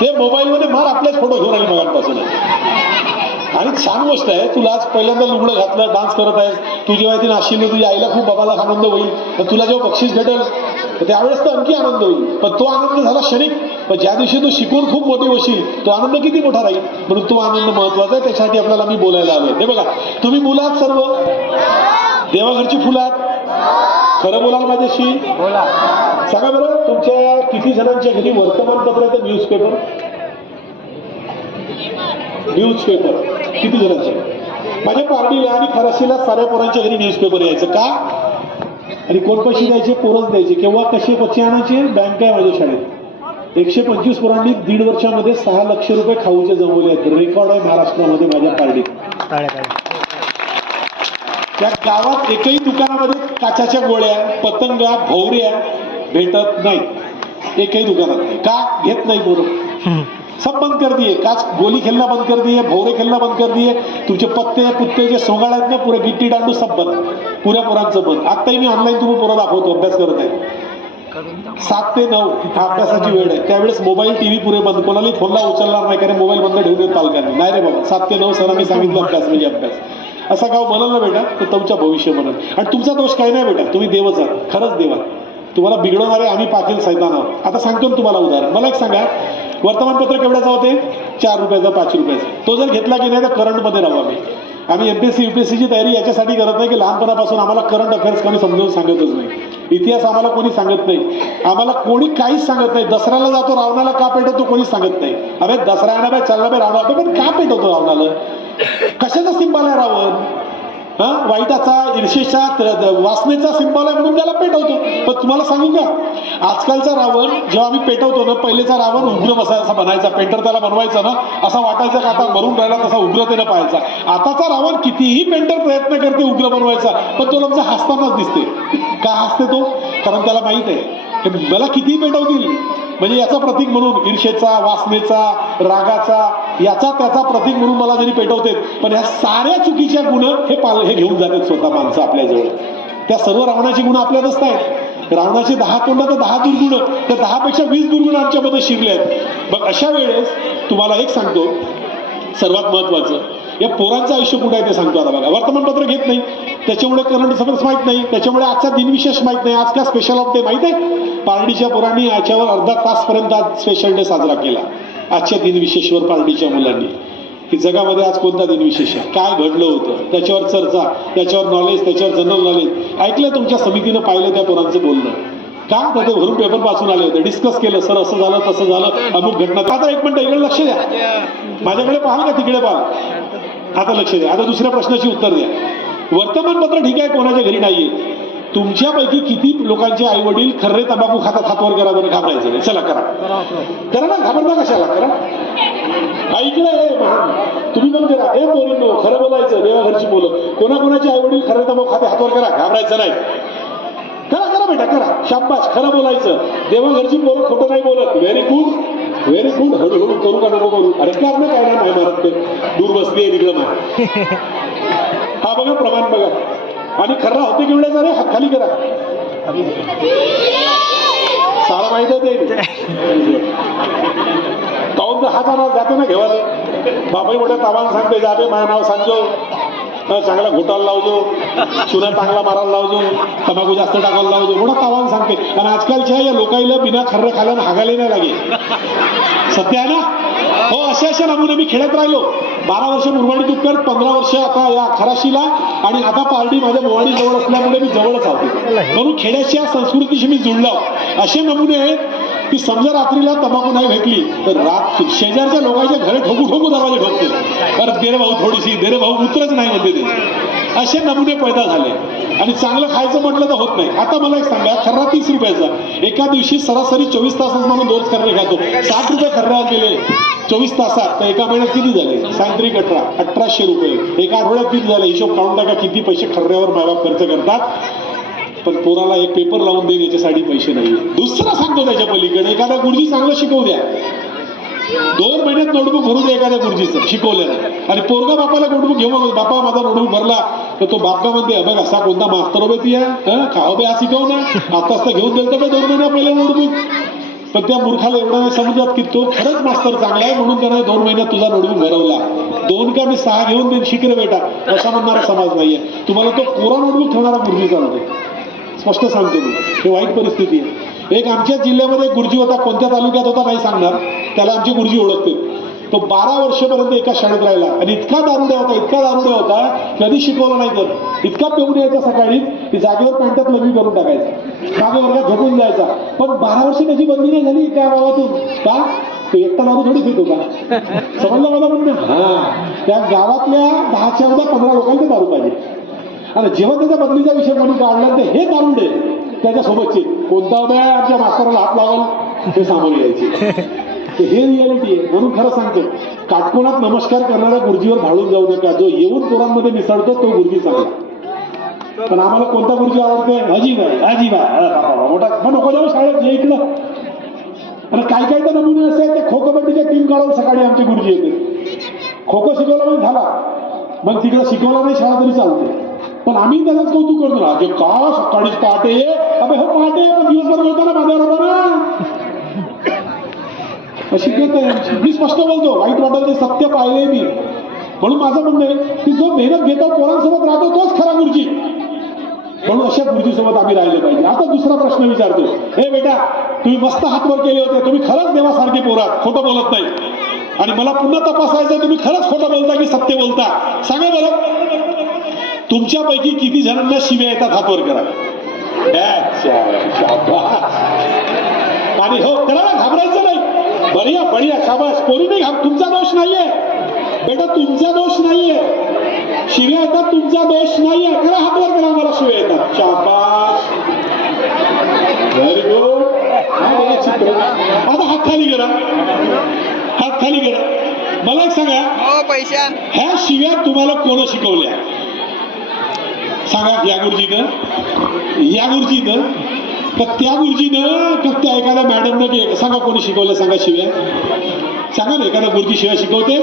ते मोबाईल मध्ये मार आपल्याच फोटो घेऊन आली मगांपासून. आणि छान गोष्ट आहे, तुला आज पहिल्यांदा लुगडं घातलं, डान्स करत आहेस. तू जेव्हा ती नाचशील तुझ्या आईला खूप बाबाला आनंद होईल. तर तुला जेव्हा बक्षीस भेटेल तर त्यावेळेस तर आणखी आनंद होईल. पण तो आनंद झाला क्षणिक. पण ज्या दिवशी तू शिकून खूप मोठी होशील तो आनंद किती मोठा राहील. म्हणून तो आनंद महत्वाचा आहे. त्याच्यासाठी आपल्याला मी बोलायला आलोय. हे बघा, तुम्ही मुलं आहात सर्व, देवाघरची फुलं आहात. खरं बोलाल माझ्याशी, सांगा बरं, तुमच्या किती जणांच्या घरी वर्तमानपत्र आहे? न्यूजपेपर, न्यूजपेपर किती जणांचे? माझ्या पारडीला आणि खराशीला साऱ्या पोरांच्या घरी न्यूजपेपर यायचं का? आणि कोण पैसे द्यायचे? पोरच द्यायचे. केव्हा कसे पैसे आणायचे? बँक आहे माझ्या शाळेत. 125 पोरांनी 1.5 वर्षामध्ये 6 लाख रुपये खाऊचे जमवले आहेत. रेकॉर्ड आहे महाराष्ट्रामध्ये माझ्या पारडीत. त्या गावात एकही दुकानामध्ये काचाच्या गोळ्या, पतंगा, भोवऱ्या भेटत नाही. एकही दुकानात नाही. का घेत नाही पोरं? सब बंद कर दिए. काच गोली खेलना बंद कर दिए, भोवरे खेलना बंद कर दिए. तुमचे पत्ते कुत्ते जे सोंगाळ आहेत ना, पुरे गिट्टी दांडू सब बंद. पुऱ्या पोरांचं बंद. आत्ताही मी ऑनलाईन तुम्ही पोरं दाखवतो, अभ्यास करत आहे. 7 ते 9 हा अभ्यासाची वेळ आहे. त्यावेळेस मोबाईल टीव्ही पुरे बंद. कोणालाही फोनला उचलणार नाही, कारण मोबाईल बंद ठेवून येत पालकांनी. नाही रे बाबा, 7 ते 9 सरांनी सांगितलं अभ्यास म्हणजे अभ्यास. असा गाव बनल ना बेटा, तर तुमचं भविष्य बनल. आणि तुमचा दोष काही नाही बेटा, तुम्ही देवच आहात, खरंच देवा. तुम्हाला बिघडवणारे आम्ही पाटील सैतान आहोत. आता सांगतो ना तुम्हाला उदाहरण. मला एक सांगा, वर्तमानपत्र केवढ्याचा होते? 4 रुपयाचा, 5 रुपयाचा. तो जर घेतला की नाही तर करंटमध्ये राहू आम्ही. एमपीएससी युपीएससीची तयारी याच्यासाठी करत नाही की लहानपणापासून आम्हाला करंट अफेअर्स कोणी समजावून सांगतच नाही. इतिहास आम्हाला कोणी सांगत नाही. आम्हाला कोणी काहीच सांगत नाही. दसऱ्याला जातो, रावणाला का पेटवतो कोणी सांगत नाही. अरे दसरा येणार बाय, चालला बाय रावणा, पण का पेटवतो रावणाला? कशाचा सिंबल आहे रावण? वाईटाचा, ईर्षेचा, वासनेचा सिंबल आहे म्हणून त्याला पेटवतो. पण तुम्हाला सांगू का, आजकालचा रावण जेव्हा आम्ही पेटवतो ना, पहिलेचा रावण उग्र बसायचा बनायचा. पेंटर त्याला बनवायचा ना, असा वाटायचा का आता मरून राहिला, तसा उग्रतेनं पाहायचा. आताचा रावण कितीही पेंटर प्रयत्न करते उग्र बनवायचा, पण तो लमचा हसतानाच दिसते. का हसते तो? कारण त्याला माहित आहे मला कितीही पेटवतील, म्हणजे याचा प्रतीक म्हणून ईर्षेचा, वासनेचा, रागाचा, याचा त्याचा प्रतीक म्हणून मला जरी पेटवते, पण या साऱ्या चुकीच्या गुण हे घेऊन जातात स्वतः माणसं आपल्याजवळ. त्या सर्व रावणाची गुण आपल्यात असतात. रावणाचे 10 तोंड तर 10 दुर्गुण, त्या 10 पेक्षा 20 दुर्गुण आमच्यामध्ये शिरले आहेत. मग अशा वेळेस तुम्हाला एक सांगतो, सर्वात महत्वाचं, या पोरांचं आयुष्य कुठे आहे ते सांगतो. आता बघा, वर्तमानपत्र घेत नाही, त्याच्यामुळे करंट अफेअर्स माहित नाही, त्याच्यामुळे आजचा दिनविशेष माहित नाही. आज का स्पेशल ऑफ डे माहित आहे? पारडीच्या पोरांनी याच्यावर अर्धा तासपर्यंत आज स्पेशल डे साजरा केला. आजच्या दिनविशेषवर पारडीच्या मुलांनी, की जगामध्ये आज कोणता दिनविशेष आहे, काय घडलं होतं, त्याच्यावर चर्चा, त्याच्यावर नॉलेज, त्याच्यावर जनरल नॉलेज ऐकलं. तुमच्या समितीनं पाहिलं त्या पोरांचं बोलणं का? तर ते भरून पेपर वाचून आले होते, डिस्कस केलं, सर असं झालं तसं झालं, अमुक घटना. आता 1 मिनिट इकडे लक्ष द्या, माझ्याकडे पाहाल का तिकडे पाहाल? आता लक्ष द्या. आता दुसऱ्या प्रश्नाची उत्तर द्या. वर्तमानपत्र ठीक आहे, कोणाच्या घरी नाहीये. तुमच्यापैकी किती लोकांचे आई वडील खर्रे तंबाखू खातात? हातवर करा बरं, घाबरायचं नाही. चला करा, करा ना, घाबरता कशाला, करा. ऐकलंय तुम्ही पण करा. हे पोरींनो, खरं बोलायचं, देवाघरची मुलं. कोणाकोणाचे आई वडील खर्रे तंबाखू खाते? हातवर करा, घाबरायचं नाही. करा करा बेटा, करा. शाबास, खरं बोलायचं. देवाघरची पोरं खोटं नाही बोलत. Very good, very good. हळूहळू करू का नको करू? अरे काय ना, काय नाही मारत ते, दूर बसली आहे तिकडं मार. हा बघा प्रमाण बघा. आणि खर्रा होते केवढ्याचा रे? हात खाली करा. सारा माहित आहे ते. काऊन हात आणा जाते ना घेवाले. बाबाई मोठ्या ताबान सांगते, जाते माझं नाव सांगतो, चांगला घोटाला लावजो, चुना चांगला मारायला लावजो, तंबाखू जास्त टाकायला लावजो, मोठा तावान सांगते. आणि आजकालच्या या लोकाईला बिना खर्र खाल्यानं हागाले नाही लागे. सत्य आहे ना? हो, असे नमुने मी खेळत राहिलो. 12 वर्ष मुरबाडी तुपकर, 15 वर्ष आता या खराशीला, आणि आता पारडी माझ्या मोवाडी जवळ असल्यामुळे मी जवळच आहोत. म्हणून खेड्याच्या संस्कृतीशी मी जुळलो. असे नमुने आहेत की समजा रात्रीला तंबाखू नाही भेटली तर रात शेजारच्या लोकांच्या घरे ठोकू ठोकू दरवाजे ठोकते. तर दे रे भाऊ थोडीशी, दे रे भाऊ उतरच नाही म्हणते ते. असे नमुने पैदा झाले. आणि चांगलं खायचं म्हटलं तर होत नाही. आता मला एक सांगा, खर्रा 30 रुपयाचा. एका दिवशी सरासरी 24 तासात म्हणून 2 खर्रे खातो. 60 रुपये खर्रा गेले 24 तासात, तर एका महिन्यात किती झाले? सायंत्रिक 1800 रुपये. एका आठवड्यात किती झाले? हिशोब काढून टाका किती पैसे खर्ऱ्यावर मायबाप खर्च करतात. पण पोराला एक पेपर लावून देईन याच्यासाठी पैसे नाही. दुसरा सांगतो त्याच्या पलीकडे, एखादा गुरुजी चांगलं शिकवू द्या. 2 महिन्यात नोटबुक भरू दे एखाद्या गुरुजीचं शिकवलेलं, आणि पोरगा बापाला नोटबुक घेऊन बापा माझा नोटबुक भरला, तर तो बाप का म्हणते बघ असा कोणता मास्तर उभे ती खाओ बे हा शिकव ना, आताच तर घेऊन दिलं तर 2 महिन्या पहिले नोटबुक. पण त्या मूर्खाला एवढं नाही समजत की तो खरंच मास्तर चांगला आहे म्हणून त्याने 2 महिन्यात तुझा नोटबुक भरवला. 2 का मी 6 घेऊन देईन शिकरे बेटा असा म्हणणारा समाज नाहीये. तुम्हाला तो कोरा नोटबुक ठेवणारा गुरुजी चालते, स्पष्ट सांगतो मी. हे वाईट परिस्थिती आहे. एक आमच्या जिल्ह्यामध्ये एक गुरुजी होता, कोणत्या तालुक्यात होता नाही सांगणार, त्याला आमचे गुरुजी ओळखते. तो 12 वर्षापर्यंत एका शाळेत राहिला आणि इतका दारुड्या होता, कधी शिकवलं नाही तर इतका पेऊन यायचा सकाळी, की जागेवर पॅन्टात लग्न करून टाकायचा, मागे वर्गात झोपून जायचा. पण 12 वर्ष त्याची बदली नाही झाली त्या गावातून. का? तो एकटा दारू थोडीच येतो का? समजलं मला म्हणणं? हा, त्या गावातल्या 10-14-15 लोकांना दारू पाहिजे. आणि जेव्हा त्याच्या बदलीचा विषय म्हणून काढला तर हे दारुडे त्याच्यासोबतचे कोणता आमच्या मास्तराला हात लावाल हे सामोरे यायचे. हे रियालिटी आहे. म्हणून खरं सांगतो, काटकोनात नमस्कार करणाऱ्या गुरुजीवर भाळून जाऊ नका. जो येऊन पोरांमध्ये मिसळतो तो गुरुजी चांगला. पण आम्हाला कोणता गुरुजी आवडतोय? अजिबात मोठा मग नको जाऊ शाळेत ये इकडं. आणि काही तर नमुने असे आहेत, ते खो कबड्डीच्या टीम काढून सकाळी आमचे गुरुजी येते. खो खो शिकवला म्हणजे झाला, मग तिकडे शिकवला नाही शाळा तरी चालते. पण आम्ही त्यालाच कौतुक करतो ना, का सकाळीच पहाटे ये. अबे हो पहाटे पण दिवसभर होता ना, माझ्यावर होता ना. अशी गत आहे आमची. मी स्पष्ट बोलतो, वाईट वाटत ते सत्य पाहिलंय मी. म्हणून माझं म्हणणं आहे की जो मेहनत घेतो, पोरांसोबत राहतो, तोच खरा गुरुजी. म्हणून अशा गुरुजीसोबत आम्ही राहिलं पाहिजे. आता दुसरा प्रश्न विचारतो. हे बेटा, तुम्ही मस्त हातवर केले होते, तुम्ही खरंच देवासारखे पोरात, खोटं बोलत नाही. आणि मला पुन्हा तपासायचं, तुम्ही खरंच खोटं बोलता की सत्य बोलता? सांगा बरं. तुमच्यापैकी किती जणांना शिव्या येतात? हातवर करा. आणि हो करा ना, घाबरायचं नाही. बढिया शाबास. कोणी नाही तुमचा दोष नाहीये बेटा, तुमचा दोष नाहीये. शिव्या येतात, तुमचा दोष नाहीये. करा, हातवर करा, मला शिव्या येतात. शाबास, व्हेरी गुड. आता हात खाली करा, हात खाली करा. मला एक सांगा, ह्या शिव्या तुम्हाला कोण शिकवल्या? सांगा. या गुरुजीनं का त्या गुरुजीनं का त्या एखाद्या मॅडमनं? सांगा कोणी शिकवलं? सांगा शिव्या. सांगा ना, एखादा गुरुजी शिव्या शिकवते,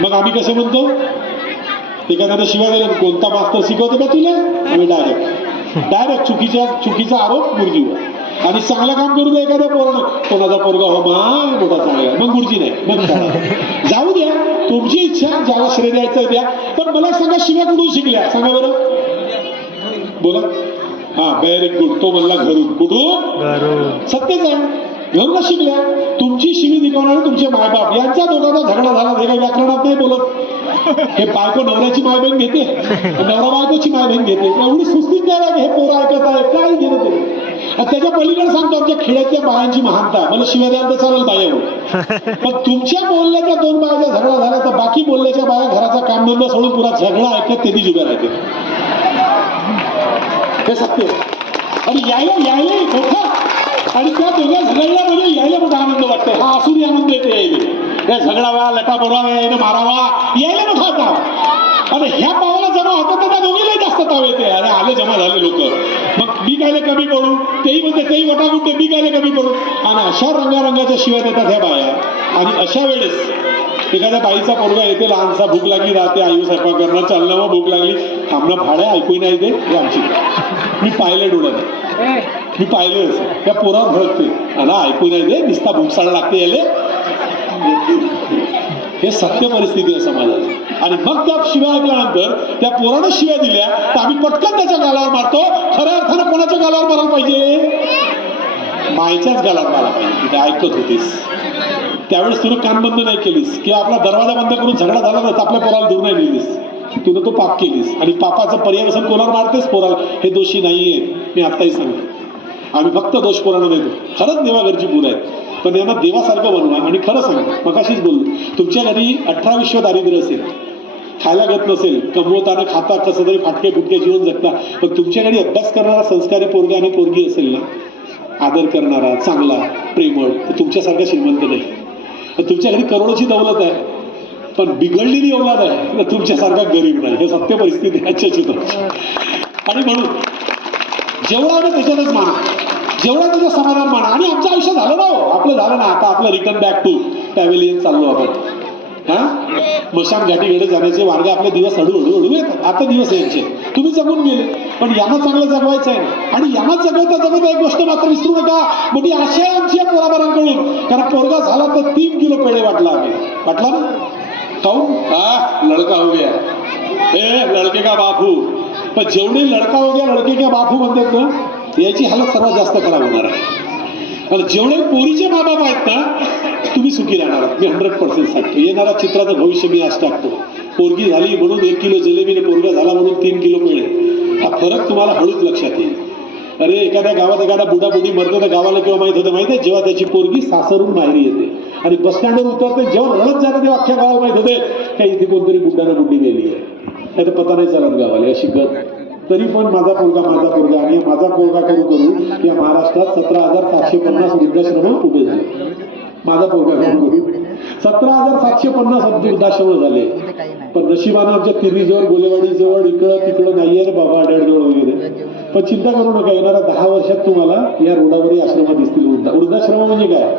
मग आम्ही कसं म्हणतो? एखाद्यानं शिव्या दिल्या, कोणता मास्तर शिकवते का तुला? आम्ही डायरेक्ट चुकीचा आरोप गुरुजीवर. आणि चांगलं काम करू द्या एखाद्या पोरानं, कोणाचा पोरगा हो मोठा चांगला, मग गुरुजी नाही. मग जाऊ द्या, तुमची इच्छा, ज्याला श्रेय द्यायचं द्या. पण मला सांगा, शिव्या कुठून शिकल्या? सांगा बरं, बोला. हा, व्हेरी गुड. तो म्हणला घरून. कुठून? सत्यच आहे, घरूनच शिकल्या. तुमची शिवी दिखवणारे तुमचे मायबाप, यांचा दोघांचा झगडा झाला. हे काही व्याकरणात नाही बोलत. हे बायको नवऱ्याची माय बहीण घेते, नवरा बायकोची माय बहीण घेते. एवढी सुस्तीच नाही राहिली. हे पोरं ऐकत आहे काय घेत ते. त्याच्या पलीकडे सांगतो, आमच्या खेड्यातल्या बायांची महानता. मला शिव्या द्यायला तर चालेल बायावर, पण तुमच्या बोलण्याच्या 2 बायाचा झगडा झाला तर बाकी बोलण्याच्या बाया घराचा कामधंदा सोडून पुरा झगडा ऐकत त्यांनी जुगार राहते. हे सत्य. आणि यायला मोठा, आणि त्या दोघ्या झगडल्यामध्ये यायला मोठा आनंद वाटतो. हा असून आनंद येते यायला. त्या झगडावा, लटा बोलावा, यायला मारावा, यायला मोठा ताव. आणि ह्या पावाला जमा होतात तर त्या दोघीलाही जास्त ताव येते. अरे आले जमा झाले लोक, मग मी कायले कमी पडू? तेही म्हणते, तेही वटागुटते, मी कायले कमी पडू? आणि अशा रंगारंगाच्या शिवाय देतात ह्या बाया. आणि अशा वेळेस एखाद्या बाईचा पोरगा येते, लहानसा, भूक लागली राहते, आई स्वयंपाक करणार, चाललं मग भूक लागली, थांबणं भाड्या ऐकू नाही दे. हे आमची, मी पाहिले डोळ्याने, मी पाहिले असं त्या पोरावर भडकते, आणि ऐकू नाही दे, निस्ता भूकसाळ लागते याले. हे सत्य परिस्थिती आहे समाजाची. आणि मग त्या शिव्या ऐकल्यानंतर त्या पोरानं शिव्या दिल्या तर आम्ही पटकन त्याच्या गालावर मारतो. खऱ्या अर्थानं कोणाच्या गालावर मारायला पाहिजे? मायच्याच गालावर मारायला पाहिजे. तिथे ऐकत होतीस त्यावेळेस तुला कान बंद नाही केलीस, किंवा आपला दरवाजा बंद करून झगडा झाला तर आपल्या पोराला दूर नाही नेलीस, तुला तो पाप केलीस. आणि पापाचं पर्यवसन कोणाला मारतेस? पोराला. हे दोषी नाहीये, मी आत्ताही सांगतो. आम्ही फक्त दोष पोरांना देतो. खरंच देवाघरची पोरं आहेत, पण यांना देवासारखं बनवा. आणि खरं सांगा, मगाशीच बोललो, तुमच्या घरी 18 विश्व दारिद्र्य असेल, खायला गत नसेल, कमवताना खाता कसं तरी फाटके फुटके जीवन जगता, पण तुमच्याकडे अभ्यास करणारा संस्कारी पोरगा आणि पोरगी असेल ना, आदर करणारा, चांगला, प्रेमळ, तर तुमच्यासारखा श्रीमंत नाही. तुमच्या घरी करोडोची दौलत आहे, पण बिघडलेली औलाद आहे, तर तुमच्यासारखा गरीब नाही. हे सत्य परिस्थिती आजच्या चित्राची. आणि म्हणून जेवढा आम्ही त्याच्यातच माना, जेवढं त्याचं समाधान माना. आणि आमचं आयुष्य झालं ना हो, आपलं झालं ना. आता आपलं रिटर्न बॅक टू पॅव्हेलियन चाललो आपण. हा, मशान घाटीकडे जाण्याचे मार्ग आपले दिवस हळूहळू येतात. आता दिवस यांचे तुम्ही जगून गेले, पण यांना चांगलं जगवायचं आहे. आणि यांना जगवता एक गोष्ट मात्र विसरू नका, मोठी आशा आहे आमची या पोराबारांकडून. कारण पोरगा झाला तर 3 किलो पेढे वाटला आम्ही. वाटला ना? काहून? हा, लडका हो गया, ए लडके का बापू. पण जेवढे लडका हो गया लडके का बापू म्हणतात ना, याची हालत सर्वात जास्त खराब होणार आहे. आणि जेवढे पोरीचे बाबा आहेत ना, तुम्ही सुखी राहणार. मी 100% सांगतो. येणारा चित्राचं भविष्य मी आज टाकतो. पोरगी झाली म्हणून 1 किलो जिलेबीने, पोरगा झाला म्हणून 3 किलो पेढे. हा फरक तुम्हाला हळूच लक्षात येईल. अरे एखाद्या गावात एखादा बुडा बुडी मरतो तर गावाला केव्हा माहित होतं माहिती आहे? जेव्हा त्याची पोरगी सासरून माहेरी येते आणि बस स्टँडवर उतरते, जेव्हा रडत जाते तेव्हा अख्ख्या गावाला माहित होते का इथे कोणतरी बुड्डानं बुड्डी गेली आहे. नाही तर पता नाही चालत गावाला अशी गत. तरी पण माझा पोरगा आणि माझा पोरगा करू करू या महाराष्ट्रात 17,750 वृद्धाश्रम उभे झाले. माझा पोरगा करू करू 17,750 वृद्धाश्रम झाले. पण नशिबानं आमच्या तिरीजवळ, गोलेवाडीजवळ, इकडं तिकडं नाहीये रे बाबा, अड्याडजवळ वगैरे. पण चिंता करू नका, येणाऱ्या 10 वर्षात तुम्हाला या रोडावरही आश्रम दिसतील. वृद्धाश्रम म्हणजे काय?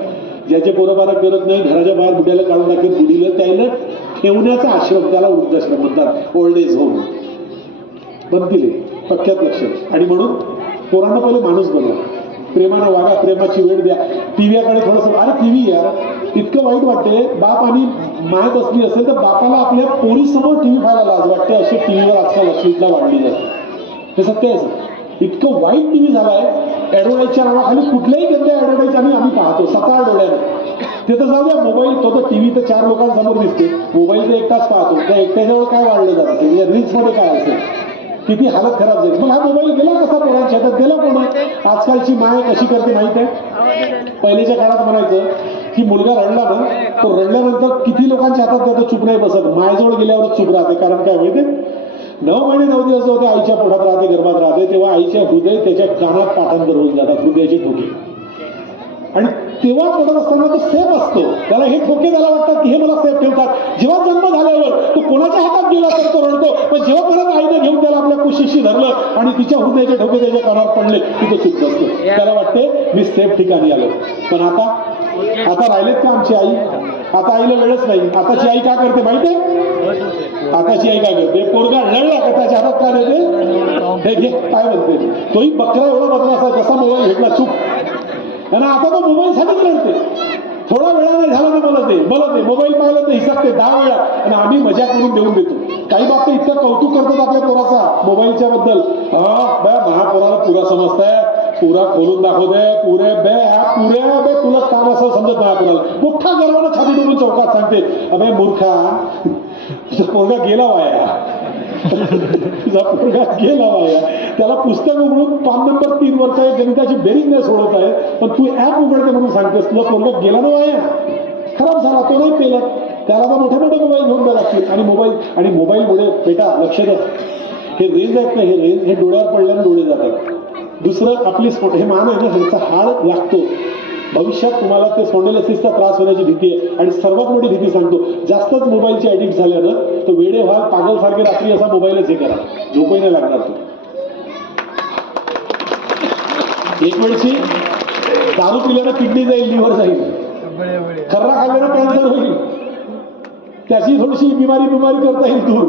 ज्याचे पोरबारा करत नाही, घराच्या बाहेर बुड्याला काढून टाकेल, बुडीला त्याला ठेवण्याचा आश्रम, त्याला वृद्धाश्रम म्हणतात. ओल्ड एज होम बनतील पक्क्यात लक्षात. आणि म्हणून पोरांना पहिले माणूस बनवा, प्रेमानं वागा, प्रेमाची वेळ द्या. टीव्हीकडे थोडंसं, अरे टीव्ही यार इतकं वाईट वाटते. बाप आणि माय बसली असेल तर बापाला आपल्या पोरीसमोर टीव्ही पाहायला लाज वाटते. असे टीव्हीवर आजकाल अश्लीलता वाढली जाते. हे सत्य आहे सर. इतकं वाईट टीव्ही झालाय. ॲडव्हर्टाईजच्या नावाखाली कुठल्याही गंद्या ॲडव्हर्टाईज आम्ही पाहतो सकाळ डोळ्याने. ते तर जाऊ द्या, मोबाईल तो तर टीव्ही तर 4 लोकांसमोर दिसते, मोबाईल तर एकटाच पाहतो. त्या एकट्याजवळ काय वाढलं जात असेल, या रील्समध्ये काय असेल, किती हालत खराब जाईल. मग हा मोबाईल गेला कसा पोरांच्या हातात? गेला कोण? आजकालची माय कशी करते माहिती आहे? पहिल्याच्या काळात म्हणायचं की मुलगा रडला ना, तो रडल्यानंतर किती लोकांच्या हातात त्याचं चूप नाही बसत, मायजवळ गेल्यावरच चूप राहते. कारण काय माहिती? 9 महिने 9 दिवस होते आईच्या पोटात राहते, गर्भात राहते, तेव्हा आईच्या हृदय त्याच्या कानात पाठांतर होऊन जातात, हृदयाचे ठोके. आणि तेव्हा पडत असताना तो सेफ असतो. त्याला हे ठोके त्याला वाटतात की हे मला सेफ ठेवतात. जेव्हा जन्म झाल्यावर तो कोणाच्या हातात गेला तर तो रडतो. पण जेव्हा परत आईने घेऊन त्याला आपल्या कुशीशी धरलं आणि तिच्या हृदयाचे ठोके त्याच्या कानावर पडले की तो चूक बसतो. त्याला वाटते मी सेफ ठिकाणी आलो. पण आता राहिलेत का आमची आई? आता आईला वेळच नाही. आताची आई काय करते माहिती आहे? आताची आई काय करते? पोरगा लढला का त्याच्या हातात काय देते? हे घे काय म्हणते? तोही बकरा एवढा बदमाश आहे, जसा मोबाईल घेतला चूक. आणि आता तो मोबाईलसाठीच रडते. थोडा वेळाने झाला ना बोलते मोबाईल पाहिलं तर हिसकते 10 वेळा. आणि आम्ही मजा करून देऊन देतो. काही बाबत इतकं कौतुक करतात आपल्या पोराचा मोबाईलच्या बद्दल. महापोराला पुरा समजताय, पुरा खोलून दाखवते, पुरे बे तुला काम असं समजत महापोराला. मोठा गर्वानं छाती डोलून चौकात सांगते, अबे मूर्खा तुझा पोरगा गेला वाया, तुझा पोरगा गेला वाया. त्याला पुस्तक उघडून पान नंबर 3 वर्ष आहे, गणिताची बेरीज नाही सोडत आहे, पण तू ऍप उघडते म्हणून सांगतेस तुझा पोरगा गेला ना वाया, खराब झाला, तो नाही पेला. त्याला तर मोठे मोठे मोबाईल घेऊन द्या लागतील. आणि मोबाईलमुळे बेटा लक्ष द्या, हे रेंज आहेत ना, हे रेंज हे डोळ्यावर पडल्याने डोळे जातात. दुसरं आपली हे मान आहे ना, ह्याचा हाड लागतो. भविष्यात तुम्हाला ते स्पॉन्डिलोसिसचा त्रास होण्याची भीती आहे. आणि सर्वात मोठी भीती सांगतो, जास्तच मोबाईलचे ऍडिक्ट झाल्यानं तर वेडे व्हाल, पागल सारखे रात्री असा मोबाईलच हे करा, झोपही नाही लागणार. तो एक वेळची दारू पिल्यानं किडनी जाईल, लिव्हर जाईल, खर्रा खाल्ल्यानं कॅन्सर होईल, त्याची थोडीशी बिमारी करता येईल दूर.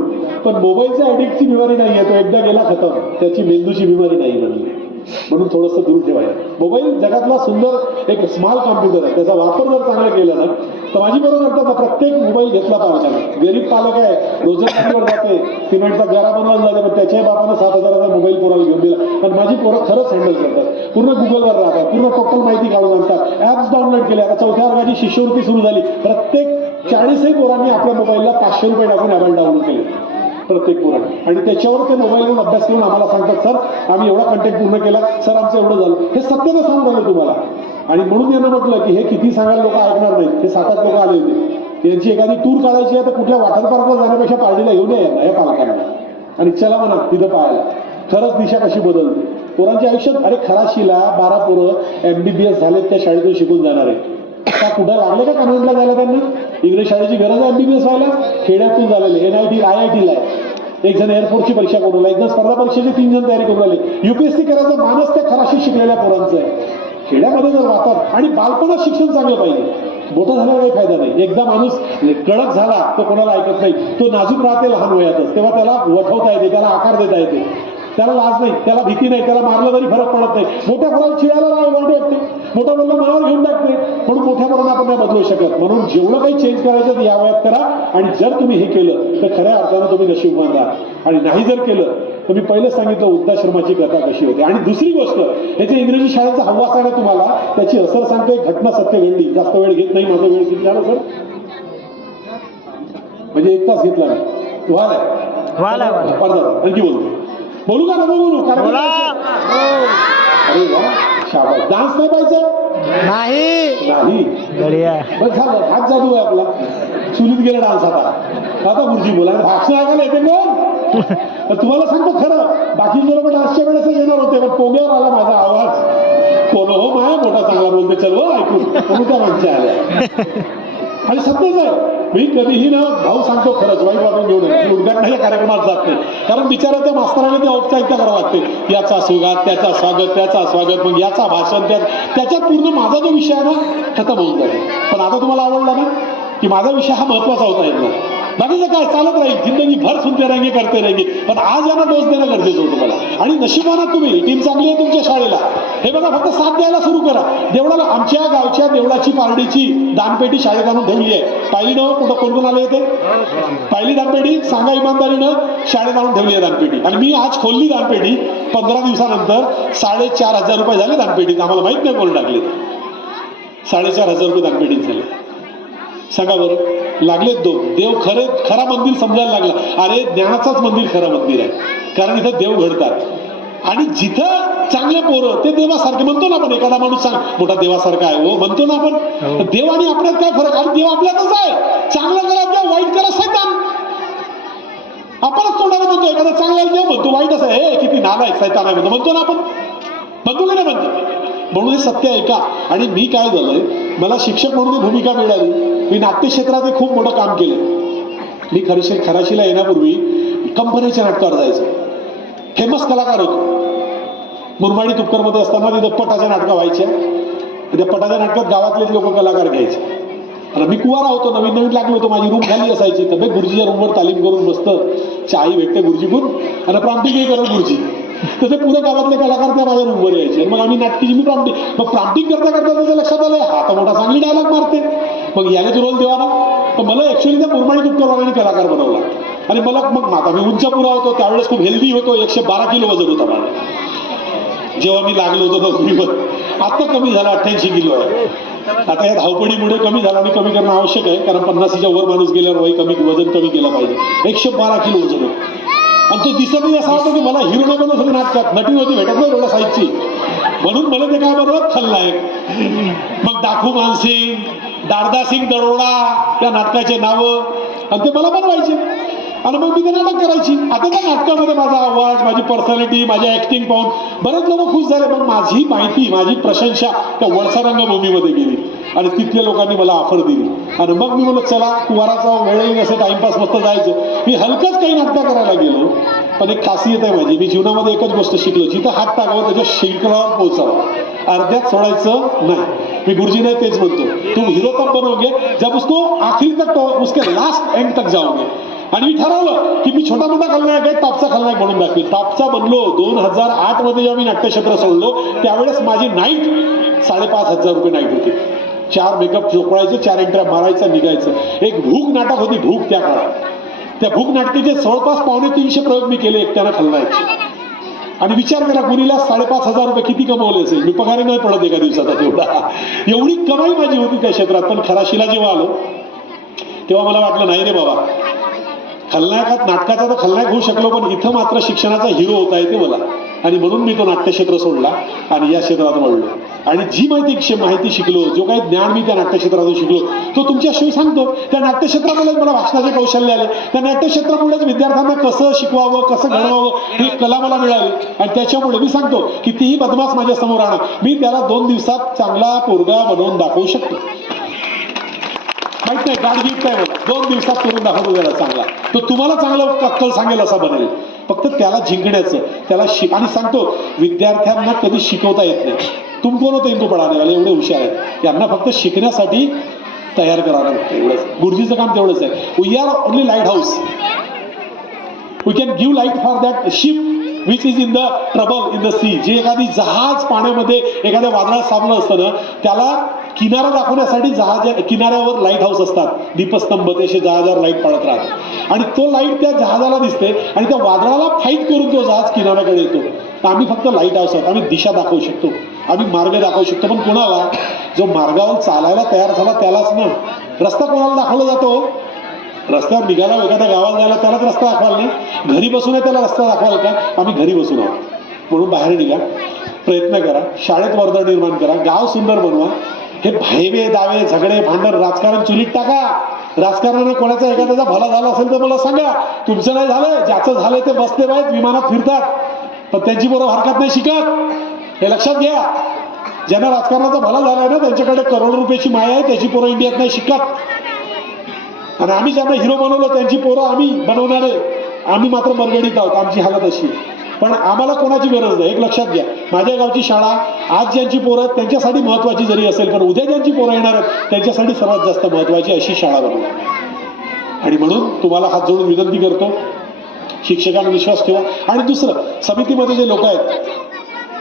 पण मोबाईलच्या ऍडिक्टची बिमारी नाही आहे, तो एकदा गेला खतम, त्याची मेंदूची बिमारी नाही बनली. म्हणून थोडंसं दूर ठेवायचं. मोबाईल जगातला सुंदर एक स्मॉल कॉम्प्युटर आहे, त्याचा वापर जर चांगला केला ना तर माझी बरोबर म्हणतात प्रत्येक मोबाईल घेतला पाहिजे. गरीब पालक आहे, रोजगारीवर जाते, सिमेंटचा गॅरा बनवायला जाते, पण त्याच्याही बापानं 7,000चा मोबाईल पोराला घेऊन दिला. पण माझी पोरं खरंच हँडल करतात, पूर्ण गुगलवर राहतात, पूर्ण टोटल माहिती काढून आणतात, ऍप्स डाउनलोड केले. आता 4थ्या वर्गाची शिष्यवृत्ती सुरू झाली, प्रत्येक 40 पोरांनी आपल्या मोबाईलला 500 रुपये टाकून ॲप डाउनलोड केले, प्रत्येक पोरांनी. आणि त्याच्यावर ते मोबाईलवरून अभ्यास करून आम्हाला सांगतात, सर आम्ही एवढा कंटेंट पूर्ण केला, सर आमचं एवढं झालं. हे सत्य सांगून झालं तुम्हाला. आणि म्हणून यांना म्हटलं की हे किती सांगायला लोक ऐकणार नाहीत. हे 7-8 लोक आले होते, यांची एखादी टूर काढायची आहे तर कुठल्या वॉटर पार्कला जाण्यापेक्षा पार्टीला घेऊन या पालकांना आणि चला म्हणा तिथं पाहायला. खरंच दिशा कशी बदलते पोरांच्या आयुष्यात. अरे खराशीला 12 पोरं MBBS झालेत, त्या शाळेतून शिकून जाणार आहे. आता कुठं लागले का कन्व्हेंटला जायला त्यांना? इंग्रज शाळेची गरज आहे MBBS व्हायला? खेड्यातून झालेले, NIT IIT ला आहे. एक जण एअरफोर्सची परीक्षा करून, एक जण स्पर्धा परीक्षेची 3 जण तयारी करून आले. UPSC करायचं मानस त्या खराशी शिकलेल्या पोरांचं आहे. खेड्यामध्ये जर राहतात आणि बालपणात शिक्षण चांगलं पाहिजे. मोठा झाल्यावर काही फायदा नाही. एकदा माणूस कडक झाला तो कोणाला ऐकत नाही. तो नाजूक राहते लहान वयातच, तेव्हा त्याला वठवता येते, त्याला आकार देता येते, त्याला लाज नाही, त्याला भीती नाही, त्याला मारलं तरी फरक पडत नाही. मोठ्या पोराला चिडायला वाईट वाटते, मोठा मुलगा मनावर घेऊन टाकते, म्हणून मोठ्या पोरांना आपण नाही बदलू शकत. म्हणून जेवढं काही चेंज करायचं ते या वयात करा. आणि जर तुम्ही हे केलं तर खऱ्या अर्थानं तुम्ही नशीबवान राहा. आणि नाही जर केलं तर मी पहिलं सांगितलं वृद्धाश्रमाची कथा कशी होते. आणि दुसरी गोष्ट, याचे इंग्रजी शाळेचा हवास आहे ना तुम्हाला, त्याची असर सांगतो. एक घटना सत्य घडली, जास्त वेळ घेत नाही, माझा वेळ किती झाला सर? म्हणजे 1 तास घेतला नाही. वाला आणखी बोलू का नको बोलू? बोला. अरे वा, शाबास. डान्स नाही पाहिजे? नाही. बढिया. बस झालं, हात जादू आहे आपला. चुलीत गेला डान्स. आता गुरुजी बोला. भाषण ऐकायला येते कोण? तुम्हाला सांगतो खरं, बाकी लोक डान्सच्या वेळेस येणार होते, पण पोग्यावर आला माझा आवाज. कोण हो माया मोठा चांगला बोलते, चल हो ऐकून. म्हणून त्या माणसं आल्या. आणि सत्यच आहे, मी कधीही ना भाऊ सांगतो खरंच, वाईट वाटून घेऊ नये. उद्घाटनाच्या कार्यक्रमात जात नाही, कारण बिचारा त्या मास्तराने ते औपचारिकता करावं लागते. याचा सुगात, त्याचा स्वागत, मग याचा भाषण, त्याच्यात पूर्ण माझा जो विषय आहे ना खतम होऊन जातो. पण आता तुम्हाला आवडला ना की माझा विषय हा महत्वाचा होता एकदा. बाकीचं काय चालत राहील, जिंदगी भर सुनते रहेंगे, करते रहेंगे. पण आज यांना डोस देणं गरजेचं होतं मला. आणि नशिबानं तुम्ही टीम चांगली आहे तुमच्या शाळेला. हे बघा, फक्त साथ द्यायला सुरू करा. देवळाला आमच्या गावच्या देवळाची पारडीची दानपेटी शाळेत आणून ठेवली आहे. पाहिली ना कुठं कोण कोण आले होते? पाहिली दानपेटी? सांगा इमानदारीनं. शाळेत आणून ठेवली आहे दानपेटी. आणि मी आज खोलली दानपेटी. 15 दिवसानंतर 4,500 रुपये झाले दानपेटीत. आम्हाला माहित नाही कोण टाकले. 4,500 रुपये दानपेटीत झाले. सांगा बरं, लागलेत देव खरा मंदिर समजायला लागला. अरे ज्ञानाचाच मंदिर खरं मंदिर आहे, कारण इथं देव घडतात. आणि जिथं चांगले पोरं ते देवासारखे म्हणतो ना आपण. एखादा माणूस सांग मोठा देवासारखा आहे हो, म्हणतो ना आपण. देव आणि आपल्यात काय फरक? आणि देव आपल्यातच आहे. चांगलं करा देव, वाईट करा सैतान. आपणच तोंडाने म्हणतो, एखादा चांगला देव म्हणतो, वाईट असं हे किती नालायक सैतान आहे म्हणतो ना आपण. म्हणतो की नाही म्हणतो? म्हणून हे सत्य आहे का? आणि मी काय झालंय, मला शिक्षक म्हणून भूमिका मिळाली. मी नाट्य क्षेत्रात खूप मोठं काम केलं. मी खराशीला येण्यापूर्वी कंपनीच्या नाटकावर जायचं. फेमस कलाकार होतो. मुरमाडी तुपकरमध्ये असताना तिथं पटाच्या नाटकं व्हायच्या. त्या पटाच्या नाटकात गावातलेच लोक कलाकार घ्यायचे. आणि मी कुवारा होतो, नवीन लागलो होतो. माझी रूम खाली असायची. तर गुरुजीच्या रूमवर तालीम करून बसतं. चाई भेटते गुरुजीकडून आणि प्रांतिक करत गुरुजी. तर ते पुढे गावातले कलाकार त्या माझ्या रूमवर यायचे. मग आम्ही नाटकीची प्रांतिक करता त्याच्या लक्षात आलं, हा तर मोठा चांगली डायलॉग मारते, मग यानेच रोल देवा ना. तर मला ऍक्च्युअली त्या मुरमाडी तुपकरवाल्यांनी कलाकार बनवला. आणि मला मग आता मी उंच पुरा होतो, त्यावेळेस खूप हेल्दी होतो. 112 किलो वजन होता माझा जेव्हा मी लागलो होतो नोकरीवर. आता कमी झाला, 88 किलो आहे. आता या धावपळीमुळे कमी झाला आणि कमी करणं आवश्यक आहे, कारण 50च्या वर माणूस गेल्यावर वजन कमी केलं पाहिजे. 112 किलो वजन होतं. आणि तो दिसतही असा होता की मला हिरो नाही बनवत. नाटकात नटी होती, भेटत नाही एवढ्या साईजची. म्हणून मला ते काय बनवत, खलनायक. मग दाखू मानसिंग, दारदासिंग दरोडा, त्या नाटकाचे नावं, आणि ते मला बनवायचे. आणि मग मी ते नाटक करायची. आता त्या नाटकामध्ये माझा आवाज, माझी पर्सनॅलिटी, माझी ऍक्टिंग पाहून बरेच लोक खुश झाले. पण माझी माहिती, माझी प्रशंसा त्या वळसा रंगभूमीमध्ये गेली आणि तिथल्या लोकांनी मला ऑफर दिली. आणि मग मी म्हणलं चला कुवाराचा वेळ येईल, असं टाइमपास मस्त जायचं. मी हलकंच काही नाटकं करायला गेलो. पण एक खासियत आहे माझी, मी जीवनामध्ये एकच गोष्ट शिकलो, जिथं हात टाकावं त्याच्या शिखरावर पोहोचावं, अर्ध्यात सोडायचं नाही. मी गुरुजीने तेच म्हणतो, तू हिरो तक बनोगे जब उसको आखिरी तक, उसके लास्ट एंड तक जाओगे. आणि मी ठरवलं की मी छोटा मोठा खलनायक आहे, टॉपचा खलनायक म्हणून दाखवेल. टॉपचा बनलो. 2008 मध्ये जेव्हा मी नाट्यक्षेत्र सोडलो त्यावेळेस माझी नाईट 5,500 रुपये नाईट होती. 4 मेकअप चोपडायचे, 4 एंट्र्या मारायचं, निघायचं. एक भूक नाटक होती, भूक त्या काळात. त्या भूक नाटकाचे जवळपास 250 प्रयोग मी केले एकट्यानं खलनायकचे. आणि विचार करा, कुणीला 5,500 रुपये किती कमवले असेल. मी पगारी नाही पडत एका दिवसाचा तेवढा. एवढी कमाई माझी होती त्या क्षेत्रात. पण खराशीला जेव्हा आलो तेव्हा मला वाटलं नाही रे बाबा, खलनायकात नाटकाचा तर खलनायक होऊ शकलो, पण इथं मात्र शिक्षणाचा हिरो होता येते मला. आणि म्हणून मी तो नाट्यक्षेत्र सोडला आणि या क्षेत्रात वळलो. आणि जी माहिती शिकलो, जो काही ज्ञान मी त्या नाट्यक्षेत्रातून शिकलो, तो तुमच्याशिवाय सांगतो. त्या नाट्यक्षेत्रामुळे मला भाषणाचे कौशल्य आले. त्या नाट्यक्षेत्रामुळेच विद्यार्थ्यांना कसं शिकवावं, कसं घडवावं ही कला मला मिळाली. आणि त्याच्यामुळे मी सांगतो, कितीही बदमाश माझ्या समोर आणा, मी त्याला 2 दिवसात चांगला पोरगा बनवून दाखवू शकतो. माहित नाही, गाड गिफ्ट आहे मला. 2 दिवसात करून दाखवतो त्याला चांगला. तो तुम्हाला चांगला अक्कल सांगेल असा बनेल. फक्त त्याला जिंकण्याचं, त्याला आणि सांगतो, विद्यार्थ्यांना कधी शिकवता येत नाही. तुम कोण होते हिंदू पढाने वाले, एवढे हुशार आहेत. यांना फक्त शिकण्यासाठी तयार करावं लागतं, एवढंच. गुरुजीचं काम तेवढंच आहे. We are only lighthouse. We can give light for that ship which is in the trouble in the sea. जे एखादी जहाज पाण्यामध्ये एखाद्या वादळात सापलं असतं ना, त्याला किनारा दाखवण्यासाठी जहाज किनाऱ्यावर लाईट हाऊस असतात, दीपस्तंभ, ते असे जहाजावर लाईट पडत राहतात आणि तो लाईट त्या जहाजाला दिसते आणि त्या वादळाला फाईट करून तो जहाज किनाऱ्याकडे येतो. तर आम्ही फक्त लाईट हाऊस आहोत. आम्ही दिशा दाखवू शकतो, आम्ही मार्ग दाखवू शकतो. पण कोणाला? जो मार्गावर चालायला तयार झाला त्यालाच ना. रस्ता कोणाला दाखवला जातो? रस्त्यावर निघाला एखाद्या गावात जायला त्यालाच रस्ता दाखवाल नाही. घरी बसून आहे त्याला रस्ता दाखवाल का? आम्ही घरी बसून आहोत. म्हणून बाहेर निघा, प्रयत्न करा, शाळेत वर्दळ निर्माण करा, गाव सुंदर बनवा. हे भाईवे दावे झगडे भांडण राजकारण चुलीत टाका. राजकारणाने कोणाचा एखाद्याचा भला झाला असेल तर मला सांगा. तुमचं नाही झालं, ज्याचं झालंय ते बसले आहेत विमानात फिरतात, पण त्यांची पोरं हरकत नाही शिकत. हे लक्षात घ्या. ज्यांना राजकारणाचा भला झालाय ना, त्यांच्याकडे करोडो रुपयाची माया आहे, त्याची पोरं इंडियात नाही शिकत. आणि आम्ही ज्यांना हिरो बनवलं त्यांची पोरं आम्ही बनवणारे, आम्ही मात्र मरगडीत आहोत. आमची हालत अशी. पण आम्हाला कोणाची गरज नाही. एक लक्षात घ्या, माझ्या गावची शाळा आज ज्यांची पोरं त्यांच्यासाठी महत्वाची जरी असेल, पण उद्या ज्यांची पोरं येणार आहेत त्यांच्यासाठी सर्वात जास्त महत्वाची अशी शाळा बनवा. आणि म्हणून तुम्हाला हात जोडून विनंती करतो, शिक्षकांना विश्वास ठेवा. आणि दुसरं, समितीमध्ये जे लोक आहेत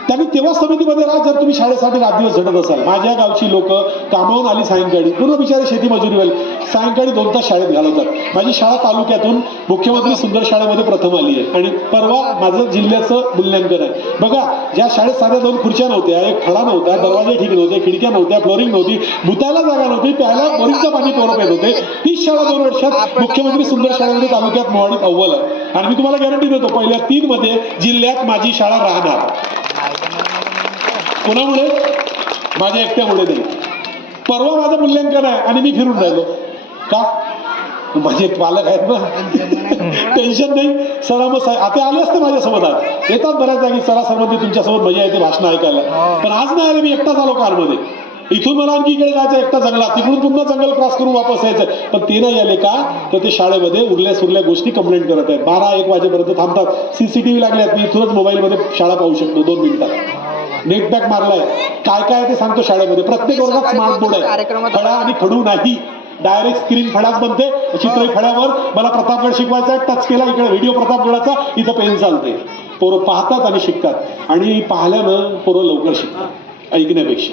त्यांनी तेव्हा समितीमध्ये राहा जर तुम्ही शाळेसाठी रात दिवस झटत असाल. माझ्या गावची लोक कामावून आली सायंकाळी, पूर्ण बिचारे शेती मजुरीवाले, सायंकाळी 2 तास शाळेत घालवतात. माझी शाळा तालुक्यातून मुख्यमंत्री सुंदर शाळेमध्ये प्रथम आली आहे. आणि परवा माझं जिल्ह्याचं मूल्यांकन आहे. बघा, ज्या शाळेत साध्या 2 खुर्च्या नव्हत्या, एक फळा नव्हता, दरवाजे ठीक नव्हते, खिडक्या नव्हत्या, फ्लोरिंग नव्हती, भुतायला जागा नव्हती, प्यायला बोरिंगचं पाणी पोरं पेत होते, तीच शाळा 2 वर्षात मुख्यमंत्री सुंदर शाळेमध्ये तालुक्यात मोहाडीत अव्वल आहे. आणि मी तुम्हाला गॅरंटी देतो, पहिल्या 3 मध्ये जिल्ह्यात माझी शाळा राहणार. कोणामुळे? माझ्या एकट्यामुळे नाही. परवा माझं मूल्यांकन आहे आणि मी फिरून राहिलो का? माझे पालक आहेत ना, टेन्शन नाही. सरा मग आता आले असते माझ्यासोबत, आज येतात बऱ्याच जागी. सरा सरमध्ये तुमच्यासोबत मजा येते भाषण ऐकायला, पण आज नाही आले. मी एकटाच आलो कारमध्ये. इथून मला आणखी इकडे जायचं एकटा जंगलात, तिकडून पुन्हा जंगल क्रॉस करून वापस यायचं. पण ते नाही आले का? तर ते शाळेमध्ये उरल्या सुरल्या गोष्टी कंप्लेंट करत आहेत. 12-1 वाजेपर्यंत थांबतात. CCTV लागल्यात, मी इथूनच मोबाईलमध्ये शाळा पाहू शकतो 2 मिनिटात. नेट पॅक मारलाय, काय काय ते सांगतो शाळेमध्ये. प्रत्येक वर्गात स्मार्ट बोर्ड आहे. फळा आणि खडू नाही, डायरेक्ट स्क्रीन फळाच बनते. चित्र फळ्यावर मला प्रतापगड शिकवायचा आहे, टच केला इकडे व्हिडिओ प्रतापगडाचा, इथं पेन चालते. पोरं पाहतात आणि शिकतात. आणि पाहिल्यानं पोरं लवकर शिकतात ऐकण्यापेक्षा.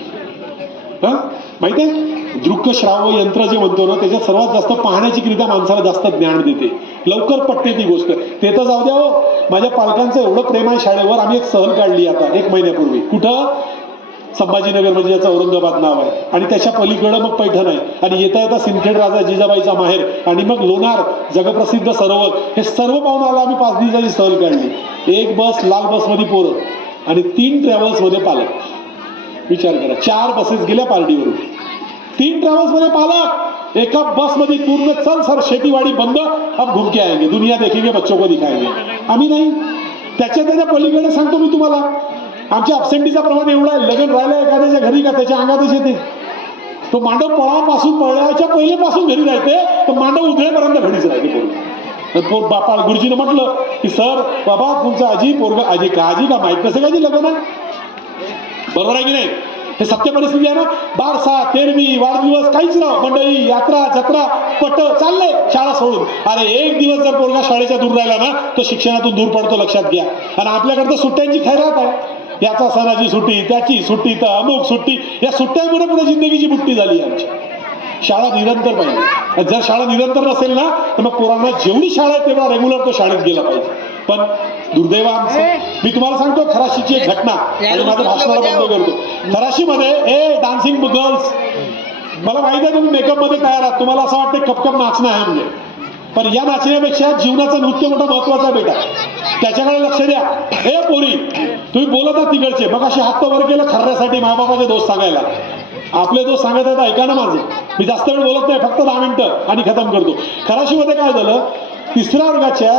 माहिती आहे, दृक्क श्राव्य यंत्र जे म्हणतो ना, त्याच्यात सर्वात जास्त पाहण्याची क्रिया माणसाला जास्त ज्ञान देते, लवकर पटते ती गोष्ट. ते तर जाऊ द्या हो, माझ्या पालकांचं एवढं प्रेम आहे शाळेवर. आम्ही एक सहल काढली आता 1 महिन्यापूर्वी. कुठं? संभाजीनगर, म्हणजे याचं औरंगाबाद नाव आहे. आणि त्याच्या पलीकडं मग पैठण आहे. आणि येता येता सिंदखेड राजा जिजाबाईचा माहेर आणि मग लोणार, जगप्रसिद्ध सरोवर, हे सर्व पाहून आला. आम्ही 5 दिवसाची सहल काढली. 1 बस लाल बसमध्ये पोरं आणि 3 ट्रॅव्हल्समध्ये पालक. विचार करा, 4 बसेस गेल्या पार्टीवरून, 3 ट्रॅव्हल्समध्ये पालक, एका बसमध्ये पूर्ण. चल सर, शेतीवाडी बंद, अब घूम के आएंगे, दुनिया देखेंगे, बच्चों को दिखाएंगे. आम्ही नाही. त्याच्या पलीकडे सांगतो मी तुम्हाला, आमच्या अबसेंटीचा प्रमाण एवढा आहे. लग्न राहिलं एखाद्याच्या घरी का त्याच्या अंगातच येते. तो मांडव पळापासून पळण्याच्या पहिलेपासून घरी राहते, तर मांडव उधळेपर्यंत घरीच राहते. बापा गुरुजीनं म्हटलं की सर बाबा तुमचं आजी पोरगा, आजी का आजी का माहीत कसं काय लग्न आहे? बरोबर आहे की नाही? हे सत्य परिस्थिती आहे ना. बारसा, तेरवी, वाढदिवस काहीच ना, मंडळी, यात्रा, जत्रा, पट चालले शाळा सोडून. अरे 1 दिवस जर पोरगा शाळेच्या दूर राहिला ना, तो शिक्षणातून दूर पडतो, लक्षात घ्या. आणि आपल्याकडे तर सुट्ट्यांची खैरात आहे. याचा सणाची सुट्टी, त्याची सुट्टी, तर अमुक सुट्टी. या सुट्ट्यांमुळे पुढे जिंदगीची बुट्टी झाली आमची. शाळा निरंतर पाहिजे. जर शाळा निरंतर नसेल ना, तर मग पोरांना जेवढी शाळा आहे तेवढा रेग्युलर तो शाळेत गेला पाहिजे. पण दुर्दैव आमचं, मी तुम्हाला सांगतो खराशीची एक घटना आणि माझं भाषणाला बंद करतो. खराशीमध्ये डान्सिंग गर्ल्स, मला माहिती आहे तुम्ही मेकअपमध्ये तयार आहात, तुम्हाला असं वाटतं कपकप नाचणं आहे म्हणजे, पण या नाचण्यापेक्षा जीवनाचं नृत्य मोठा महत्वाचा बेटा. त्याच्याकडे लक्ष द्या. हे पोरी, तुम्ही बोलत आहात तिकडचे, मग अशी हात वर केलं खर्यासाठी मायबापाचे दोस्त सांगायला. आपले दोस्त सांगत आहेत, ऐका ना माझं, मी जास्त वेळ बोलत नाही, फक्त 10 मिनिटं आणि खतम करतो. खराशीमध्ये काय झालं, 3ऱ्या वर्गाच्या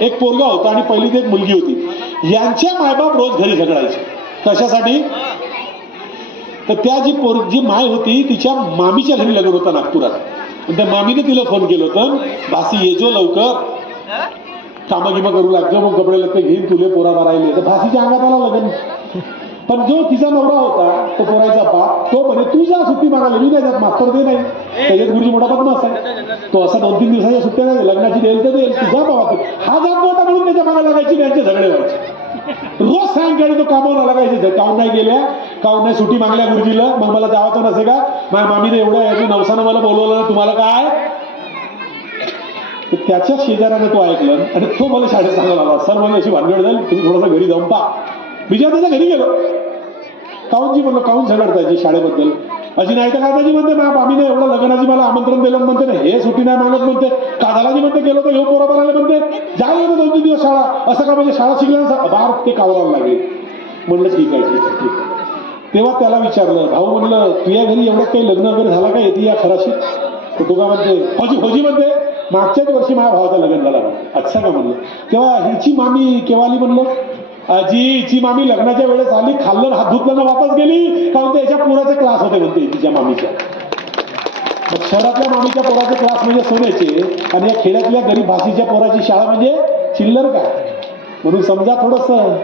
एक पोरगा होता आणि पहिली ती एक मुलगी होती. यांच्या मायबाप रोज घरी झगडायचे. कशासाठी? तर त्या जी माय होती तिच्या मामीच्या घरी लग्न होतं नागपुरात. त्या मामीने तिला फोन केलं होतं, भासी ये जो लवकर, कामं गिमं करू लागतो, मग कपडे लत्ते घेईन तुले पोरा भरायले. तर भासीच्या अंगात आला लग्न. पण जो तिचा नवरा होता तो पोराचा बाप तो म्हणे तू जा सुट्टी मागायला, मी नाही जात, मास्तर दे नाही. त्याच्यात गुरुजी मोठा बदमाश आहे, तो असा 2-3 दिवसाच्या सुट्ट्या नाही, लग्नाची देईल तर देईल, तू जा बाबा. तू हा जात नव्हता म्हणून त्याच्या मागा लागायची, त्यांचे झगडे व्हायचे. रोज सायंकाळी तो कामावर लागायचे, काऊन नाही गेल्या, काऊन नाही सुट्टी मागल्या गुरुजीला, मग मला जावं नसे का, माझ्या मामीने एवढं नवसानं मला बोलवलं, तुम्हाला काय. त्याच्या शेजाऱ्याने तो ऐकलं आणि तो मला शाळेत सांगायला आला, सर मला अशी भानगड झाली, तुम्ही थोडंसं घरी जाऊन पहा. मी जेव्हा त्याच्या घरी गेलो, काऊनजी म्हणलं काऊन झगडतायची शाळेबद्दल, अशी नाही तर काय त्याची म्हणते, माझ्या मामीने एवढं लग्नाची मला आमंत्रण दिलं म्हणते ना, हे सुट्टी नाही मागत म्हणते, काढायला म्हणते गेलो तर हे पोरा भरायला म्हणते, जायला होतं 2-3 दिवस शाळा, असं का म्हणजे शाळा शिकल्यानंतर बार ते कावरायला लागले. म्हणलं ठीक आहे ठीक आहे ठीक आहे. तेव्हा त्याला विचारलं, भाऊ म्हणलं तुझ्या घरी एवढं काही लग्न वगैरे झाला का, येते या खराशी. तो का म्हणते होजी म्हणते, मागच्याच वर्षी माझ्या भावाचं लग्न झाला. अच्छा का म्हणलं. तेव्हा हिची मामी केव्हाली म्हणलं, आजी हिची मामी लग्नाच्या वेळेस आली, खाल्लं हात धुतलं वापस गेली, कारण ते याच्या पोराचे क्लास होते म्हणते तिच्या मामीच्या. मग शहरातल्या मामीच्या पोराचे क्लास म्हणजे सोन्याचे, आणि या खेड्यातल्या गरीब भाषेच्या पोराची शाळा म्हणजे चिल्लर काय. म्हणून समजा थोडंसं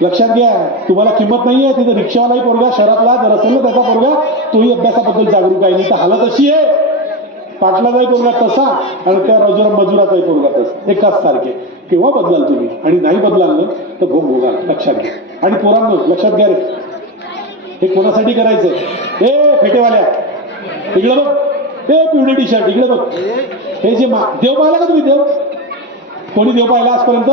लक्षात घ्या, तुम्हाला किंमत नाहीये. तिथं रिक्षावालाही पोरगा शहरातला जर असेल ना त्याचा पोरगा, तोही अभ्यासाबद्दल जागरूक आहे. नाही तर हालत अशी आहे, पाटलाचाही पोरगा तसा आणि त्या मजुराचाही पोरगा तसा, एकाच सारखे. केव्हा बदलाल तुम्ही, आणि नाही बदलाल ना तर भोग भोगाल. लक्षात घ्या. आणि पोरांनो लक्षात घ्या रे, हे कोणासाठी करायचं. हे फेटेवाल्या इकडे बघ, हे पिवळी टी शर्ट इकडे बघ, हे जे देव पाहिला का तुम्ही. देव कोणी देव पाहिला आजपर्यंत,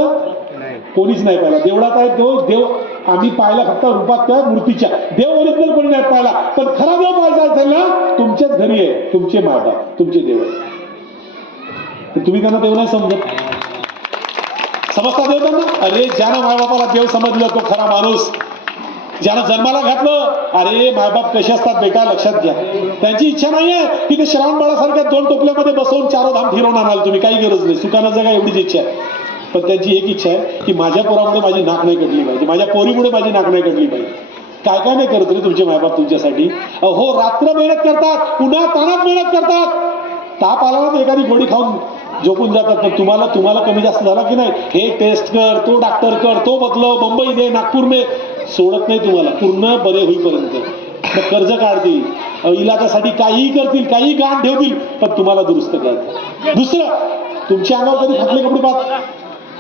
कोणीच नाही पाहिला. देवळात आहे तो देव आम्ही पाहिला फक्त रूपात त्या मूर्तीच्या. देव ओरिजिनल कोणी नाही पाहिला, पण खरा देव पाहायचा असेल ना तुमच्याच घरी आहे, तुमचे मायबाप तुमचे देव. तुम्ही त्यांना देव नाही समजत, समजता देव त्यांना. अरे ज्यानं मायबापाला देव समजलं तो खरा माणूस. ज्यानं जन्माला घातलं, अरे मायबाप कसे असतात बेटा लक्षात घ्या. त्यांची इच्छा नाहीये की ते श्रावण बाळासारख्या 2 टोपल्यामध्ये बसवून 4 धाम फिरवून आणाल तुम्ही, काही गरज नाही. सुखानं जगा एवढीच इच्छा आहे. पण त्यांची एक इच्छा आहे की माझ्या पोरामुळे माझी नाक नाही कटली पाहिजे, माझ्या पोरीमुळे माझी नाक नाही कटली पाहिजे. काय काय नाही करत रे तुमचे मायबाप तुमच्यासाठी. हो रात्र मेहनत करतात, उन्हात तानात मेहनत करतात, ताप आला ना एखादी गोळी खाऊन झोपून जातात. पण तुम्हाला कमी जास्त झाला की नाही, हे टेस्ट कर, तो डॉक्टर कर, तो बदलव, मुंबई दे, नागपूर दे, सोडत नाही तुम्हाला पूर्ण बरे होईपर्यंत. मग कर्ज काढतील, इलाजासाठी काहीही करतील, काही गाण ठेवतील, पण तुम्हाला दुरुस्त करतात. दुसरं, तुमच्या अंगावर कधी फाटले कपडे पाहत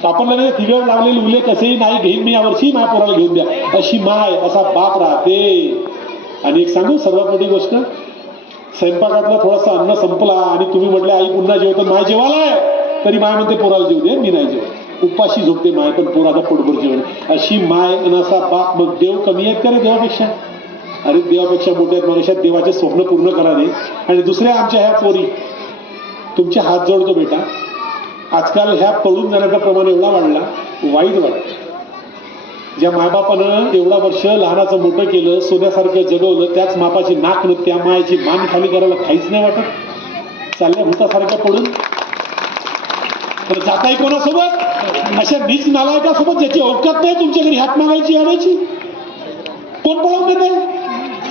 आपण लगेच तिगड लावलेले उले कसेही नाही घेईन मी यावर्षी, माझ्या पोराला घेऊन द्या, अशी माय असा बाप राहते. आणि एक सांगू सर्वात मोठी गोष्ट, स्वयंपाकातला थोडासा अन्न संपला आणि तुम्ही म्हटले आई पुन्हा जेवतो, माय जेवायलाय, तरी माय म्हणते पोराला जेवू दे, मी नाही जेवत. उपाशी झोपते माय, पण पोराचा पोटभर जेवण. अशी माय आणि असा बाप. मग देव कमी आहेत का रे देवापेक्षा. अरे देवापेक्षा मोठ्या आहेत. मग अशा देवाचे स्वप्न पूर्ण करावे. आणि दुसऱ्या आमच्या ह्या पोरी, तुमचे हात जोडतो बेटा, आजकाल ह्या पळून जाण्याचा प्रमाण एवढा वाढला, वाईट वाटतं. ज्या मायबापानं एवढा वर्ष लहानाचं मोठं केलं, सोन्यासारखं जगवलं, त्याच मापाची नाक न त्या मायाची मान खाली करायला काहीच नाही वाटत. चालल्या भूतासारख्या पडून. तर जाताय कोणासोबत, अशा नीच नालायकासोबत ज्याची अवकात नाही तुमच्या घरी हात मागायची आणायची. कोण पळवून देते,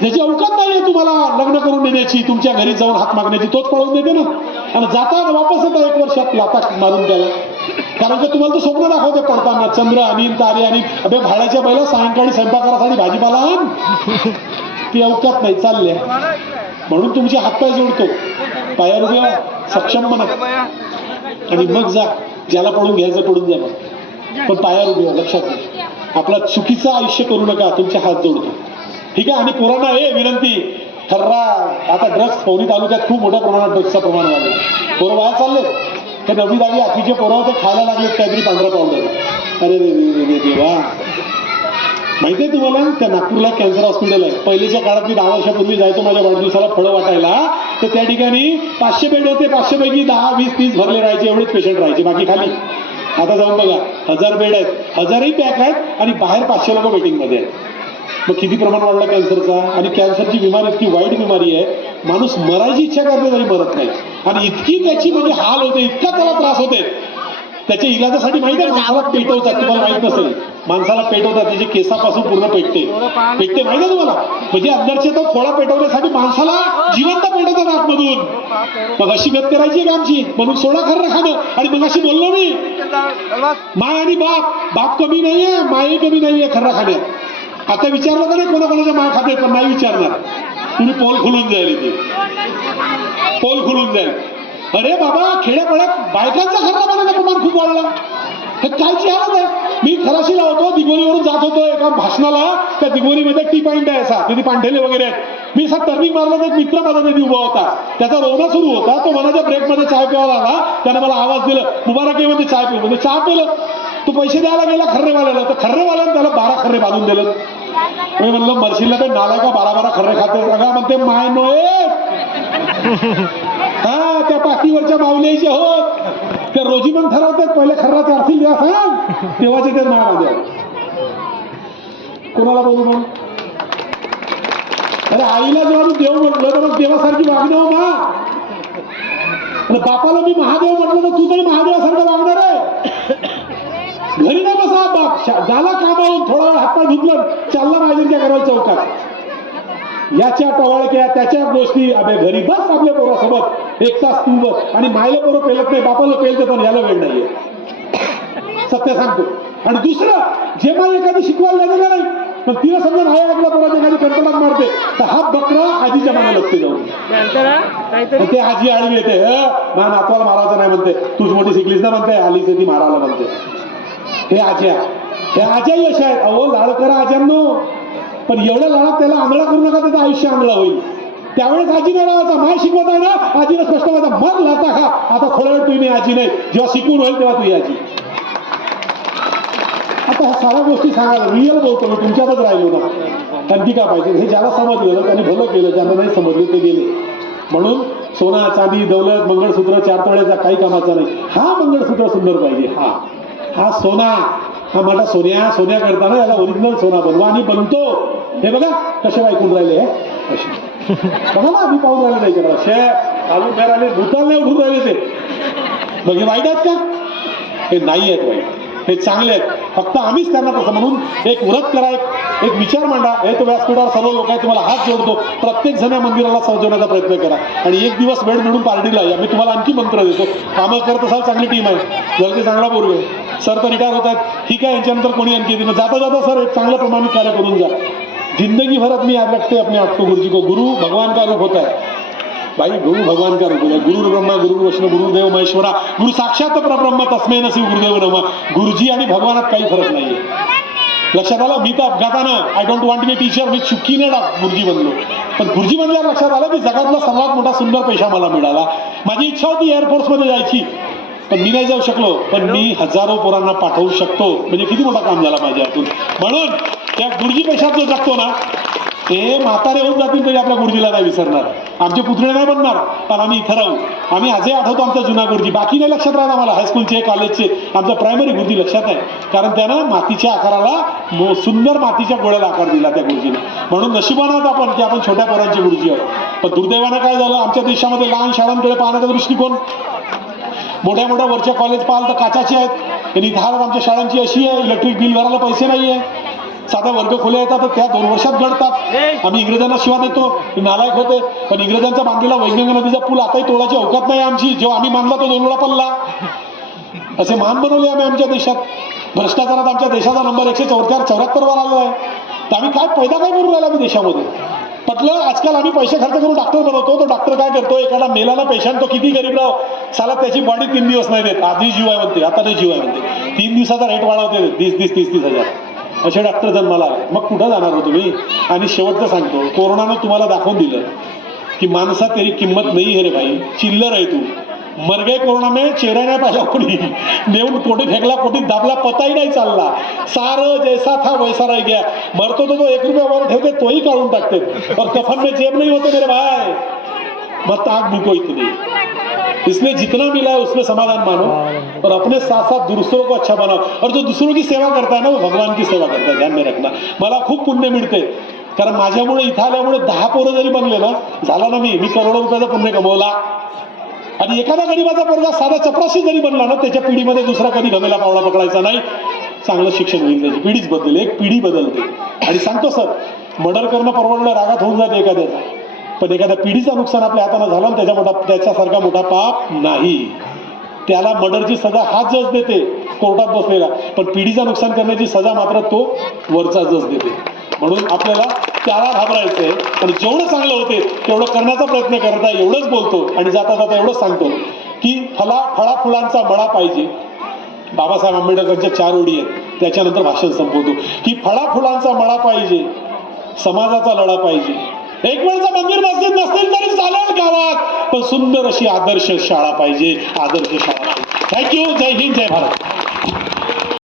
ज्याची अवकात नाहीये तुम्हाला लग्न करून देण्याची, तुमच्या घरी जाऊन हात मागण्याची, तोच पळवून देते ना. आणि जाता वापस येतात 1 वर्षात लाता मारून त्याला. कारण की तुम्हाला तो स्वप्न दाखवते पडताना, चंद्र आणि तारे आणि अबे भाड्याच्या बैला सायंकाळी स्वयंपाकासाठी भाजीपाला आण, ती अवकात नाही चालल्या. म्हणून तुमचे हातपाय जोडतो, पायावर उभे सक्षम म्हणा, आणि मग जा, ज्याला पडून घ्यायचं पडून जा, पण पायावर उभे. लक्षात घ्या, आपला चुकीचं आयुष्य करू नका, तुमचे हात जोडतो. ठीक आहे. आणि पोरांना विनंती, ठर्रा आता ड्रग्स पवनी तालुक्यात खूप मोठ्या प्रमाणात ड्रग्सचं प्रमाण वाढलं. पोरं बाहेर चालले, ते 9वी 10वी 8वीचे पोरं ते खायला लागले काहीतरी पांढरा पावडर. अरे रे रे रे देवा. माहिती आहे तुम्हाला, त्या नागपूरला कॅन्सर हॉस्पिटल आहे. पहिलेच्या काळात मी 10 वर्षापूर्वी जायचो माझ्या वाढदिवसाला फळं वाटायला, तर त्या ठिकाणी 500 बेड होते, 500 पैकी 10, 20, 30 भरले राहायचे, एवढेच पेशंट राहायचे, बाकी खाली. आता जाऊन बघा, 1000 बेड आहेत, 1000ही पॅक आहेत, आणि बाहेर 500 लोक वेटिंगमध्ये आहेत. मग किती प्रमाण वाढला कॅन्सरचा. आणि कॅन्सरची बिमारी इतकी वाईट बिमारी आहे, माणूस मरायची इच्छा करते तरी मरत नाही. आणि इतकी त्याची म्हणजे हाल होते, इतका त्याला त्रास होते. त्याच्या इलाजासाठी माहिती आहे, माणसाला पेटवतात, तुम्हाला माहित नसेल, माणसाला पेटवतात, त्याचे केसापासून पूर्ण पेटते माहिती आहे तुम्हाला. म्हणजे अंदरचे तो खोळा पेटवण्यासाठी माणसाला जिवंत पेटवतात आतमधून. मग अशी गत करायची आहे का आमची. म्हणून सोडा खरं खाणं. आणि मग अशी बोललो मी, माय आणि बाप कमी नाहीये, मायही कमी नाहीये खरं खाण्यात. आता विचारलं का नाही कोणाकोणाच्या माय खाते, पण नाही विचारणार. तुम्ही पोल खुलून जाईल इथे, पोल खुलून जाईल. अरे बाबा, खेड्यापाड्यात बायकांचा खर्च प्रमाण खूप वाढला. हे कायची हालत आहे. मी खराशी लावतो, दिगोरीवरून जात होतो एका भाषणाला. त्या दिगोरीमध्ये टी पॉइंट आहे असा, तिथे पांढेले वगैरे आहेत. मी असा टर्निंग मारला तर एक मित्र माझा तिथे उभा होता. त्याचा रोना सुरू होता. तो मनाच्या ब्रेकमध्ये चाय प्यायला आला. त्याने मला आवाज दिला, मुबारकीमध्ये चाय पिऊ. म्हणजे चहा पिलं. तो पैसे द्यायला गेला खर्रेवाल्याला, तर खर्रेवाल्याने त्याला 12 खर्रे बांधून दिलं. मी म्हणलं मर्शीला ते नाला का 12 खर्रे खाते सगळा. म्हणते माय नोए, हा त्या पाठीवरच्या माऊलीचे होत. त्या रोजी मग ठरवतात पहिले खर्रा चारतील द्या सांग, तेव्हाचे ते नाव द्या. कोणाला बोलू मग? अरे आईला जेव्हा मी देव म्हटलं तर मग देवासारखी वागणं ना. बापाला मी महादेव म्हटलं तर तू तरी महादेवासारखं वागणार आहे. घरी नाही बसा बाप, झाला कामावून थोडा वेळ हातपाय धुतलं, चालला माझ्या घराला चौकात. याच्या टवाळक्या त्याच्या गोष्टी. अबे घरी बस आपल्या पोरासोबत 1 तास तू बस. आणि मायला पोरं पेलत नाही, बापाला पेलते पण याला वेळ नाहीये. सत्य सांगतो. आणि दुसरं, जे माय एखादी शिकवायला जाते का नाही, पण तिला समजा नाही ऐकला पोरात एखादी कंटनात मारते, तर हा बकरा आजीच्या मागे लागते जाऊन. ते आजी आळवी येते, ना नातवाला मारायचं नाही म्हणते, तूच मोठी शिकलीस ना म्हणते, आलीच ती मारायला म्हणते. हे आज्याही अशा आहेत. अहो लाड करा आज्यांनो, पण एवढ्या लाडात त्याला आंधळा करू नका, त्याचं आयुष्य आंधळा होईल. त्यावेळेस आजी नाही लावायचा. माय शिकवत आहे ना, आजीला स्पष्ट व्हायचा, मग लाता खा. आता थोडा वेळ तुम्ही आजी नाही, जेव्हा शिकून होईल तेव्हा तुम्ही आजी. आता ह्या साऱ्या गोष्टी सांगायला रिअल बोलतो मी, तुमच्यातच राहिलो ना. आणखी का पाहिजे? हे ज्याला समजलेलं त्यांनी भलं केलं, ज्यांना नाही समजले ते गेले. म्हणून सोना चांदी दौलत मंगळसूत्र 4 तोळ्याचा काही कामाचा नाही. हा मंगळसूत्र सुंदर पाहिजे. हा सोना, हा माझा सोन्या करताना याला ओरिजिनल सोना बनवा. आणि बनतो. हे बघा कसे ऐकून राहिले, हे कसे बघा ना, आम्ही पाहून राहिले नाही करा शे आलू फेराले भूताल नाही उठून राहिले ते. मग हे वाईट आहेत का? हे नाही आहेत वाईट, हे चांगले आहेत. फक्त आम्हीच त्यांना तसं म्हणून एक व्रत करा, एक विचार मांडा. हे तो व्यासपीठावर सर्व लोक आहेत, तुम्हाला हात जोडतो. प्रत्येक जण या मंदिराला सजवण्याचा प्रयत्न करा. आणि एक दिवस वेळ मिळून पार्टीला या. मी तुम्हाला आणखी मंत्र देतो. कामं करत असाल, चांगली टीम आहे, जलदी चांगला बोलू. सर तर रिटायर होत आहेत, ठीक आहे. यांच्यानंतर कोणी आणखी येते, जाता जाता सर एक चांगलं प्रमाणित कार्य करून जा. जिंदगी भरत मी याद रखते अपने आपको गुरु जी को, गुरु भगवान का रूप होता है भाई. गुरु भगवान का रूप है. गुरु ब्रह्मा गुरु विष्णू गुरुदेव महेश्वरा, गुरु साक्षात परब्रह्म तस्मै नमः गुरुदेव नमः. गुरुजी आणि भगवानात काही फरक नाहीये. लक्षात आलं? मी तर अपघातानं I don't want be teacher, मी चुकीने गुरुजी बनलो. पण गुरुजी बनल्यावर लक्षात आलं की जगातला सर्वात मोठा सुंदर पेशा मला मिळाला. माझी इच्छा होती एअरफोर्समध्ये जायची, पण मी नाही जाऊ शकलो. पण मी हजारो पोरांना पाठवू शकतो. म्हणजे किती मोठा काम झाला माझ्या हातून. म्हणून त्या गुरुजी पेशात जो जगतो ना, ते म्हातारे होऊन जातील तरी आपल्या गुरुजीला नाही विसरणार. आमचे पुतळे नाही बनणार, पण आम्ही इथं राहू. आम्ही आजही आठवतो आमचा जुना गुरुजी. बाकी नाही लक्षात राहणार आम्हाला, हायस्कूलचे कॉलेजचे. आमचा प्रायमरी गुरुजी लक्षात आहे, कारण त्यानं मातीच्या आकाराला सुंदर मातीच्या गोळ्याला आकार दिला त्या गुरुजीने. म्हणून नशिबानं आहोत आपण की आपण छोट्या पोरांचे गुरुजी आहोत. पण दुर्दैवानं काय झालं, आमच्या देशामध्ये लहान शाळांकडे पाहण्याचा दृष्टिकोन, मोठ्या मोठ्या वरच्या कॉलेज पाहाल तर काचाचे आहेत. आणि हालत आमच्या शाळांची अशी आहे, इलेक्ट्रिक बिल भरायला पैसे नाही आहे. साध्या वर्ग खोल्या येतात तर त्या 2 वर्षात घडतात. आम्ही इंग्रजांना शिवा देतो, नालायक होते. पण इंग्रजांचा बांधलेला वैगंगा नदीचा पूल आताही तोडाची अवकात नाही आमची. जेव्हा आम्ही बांधला तो 2 वेळा पडला. असे मान बनवले आम्ही आमच्या देशात. भ्रष्टाचारात आमच्या देशाचा नंबर 174 वर आलेला आहे. तर आम्ही काय पैदा काय करून राहिला आम्ही देशामध्ये. म्हटलं आजकाल आम्ही पैसे खर्च करून डॉक्टर बनवतो. तो डॉक्टर काय करतो, एखादा मेलाला पेशंट, तो किती गरीब राहो, साला त्याची बॉडी 3 दिवस नाही देत. आधी जीव आहे म्हणते, आता नाही जीव आहे म्हणते. 3 दिवसाचा रेट वाढवते, 30 हजार. असे डॉक्टर जन्माला आले. मग कुठं जाणार हो तुम्ही? आणि शेवटचं सांगतो, कोरोनानं तुम्हाला दाखवून दिलं की माणसा तेरी किंमत नाही है रे भाई, चिल्लर आहे तू. मर गए कोरोना में, चेहरा नाही पाहिला कोणी, नेऊन कोटी फेकला, कोटी दाबला, पताही नाही चालला. सारं जैसा था वैसा रह गया. मरतो तो 1 रुपया वर ठेवते, तोही काढून टाकते. और कफन में जेब नहीं होते मेरे भाई. मत आग भूको इतनी. इसलिए जितना मिला है उसमें समाधान मानो और अपने साथ साथ दूसरों को अच्छा बनाओ. और जो दूसरों की सेवा करता है ना, वो भगवान की सेवा करता है. ध्यान में रखना. मला खूप पुण्य मिळते, कारण माझ्यामुळे इथं आल्यामुळे 10 पोरं जरी बनले ना, झाला ना, मी करोडो रुपयाचा पुण्य कमवला. आणि एखादा गरीबाचा पोरगा साधा चपराशी जरी बनला ना, त्याच्या पिढीमध्ये दुसरा कधी घमेला पावडा पकडायचा नाही. चांगलं शिक्षण होईल, त्याची पिढीच बदलेल. एक पिढी बदलते. आणि सांगतो सर, मर्डर करणं परवडलं, रागात होऊन जाते एखाद्याचा. पण एखाद्या पिढीचं नुकसान आपल्या हाताने झालं, त्याच्यासारखा मोठा पाप नाही. त्याला मर्डरची सजा हा जज देते कोर्टात बसलेला, पण पिढीचं नुकसान करण्याची सजा मात्र तो वरचा जज देते. म्हणून आपल्याला त्याला घाबरायचंय. पण जेवढं चांगलं होते तेवढं करण्याचा प्रयत्न करता, एवढंच बोलतो. आणि जाता जाता एवढंच सांगतो की फळा फुलांचा मळा पाहिजे. बाबासाहेब आंबेडकरांच्या 4 ओळी आहेत, त्याच्यानंतर भाषण संपवतो की फळा फुलांचा मळा पाहिजे, समाजाचा लढा पाहिजे. एक वेळचं मंदिर मस्जिद नसतील तरी चालेल गावात, पण सुंदर अशी आदर्श शाळा पाहिजे, आदर्श शाळा. थँक्यू. जय हिंद, जय भारत.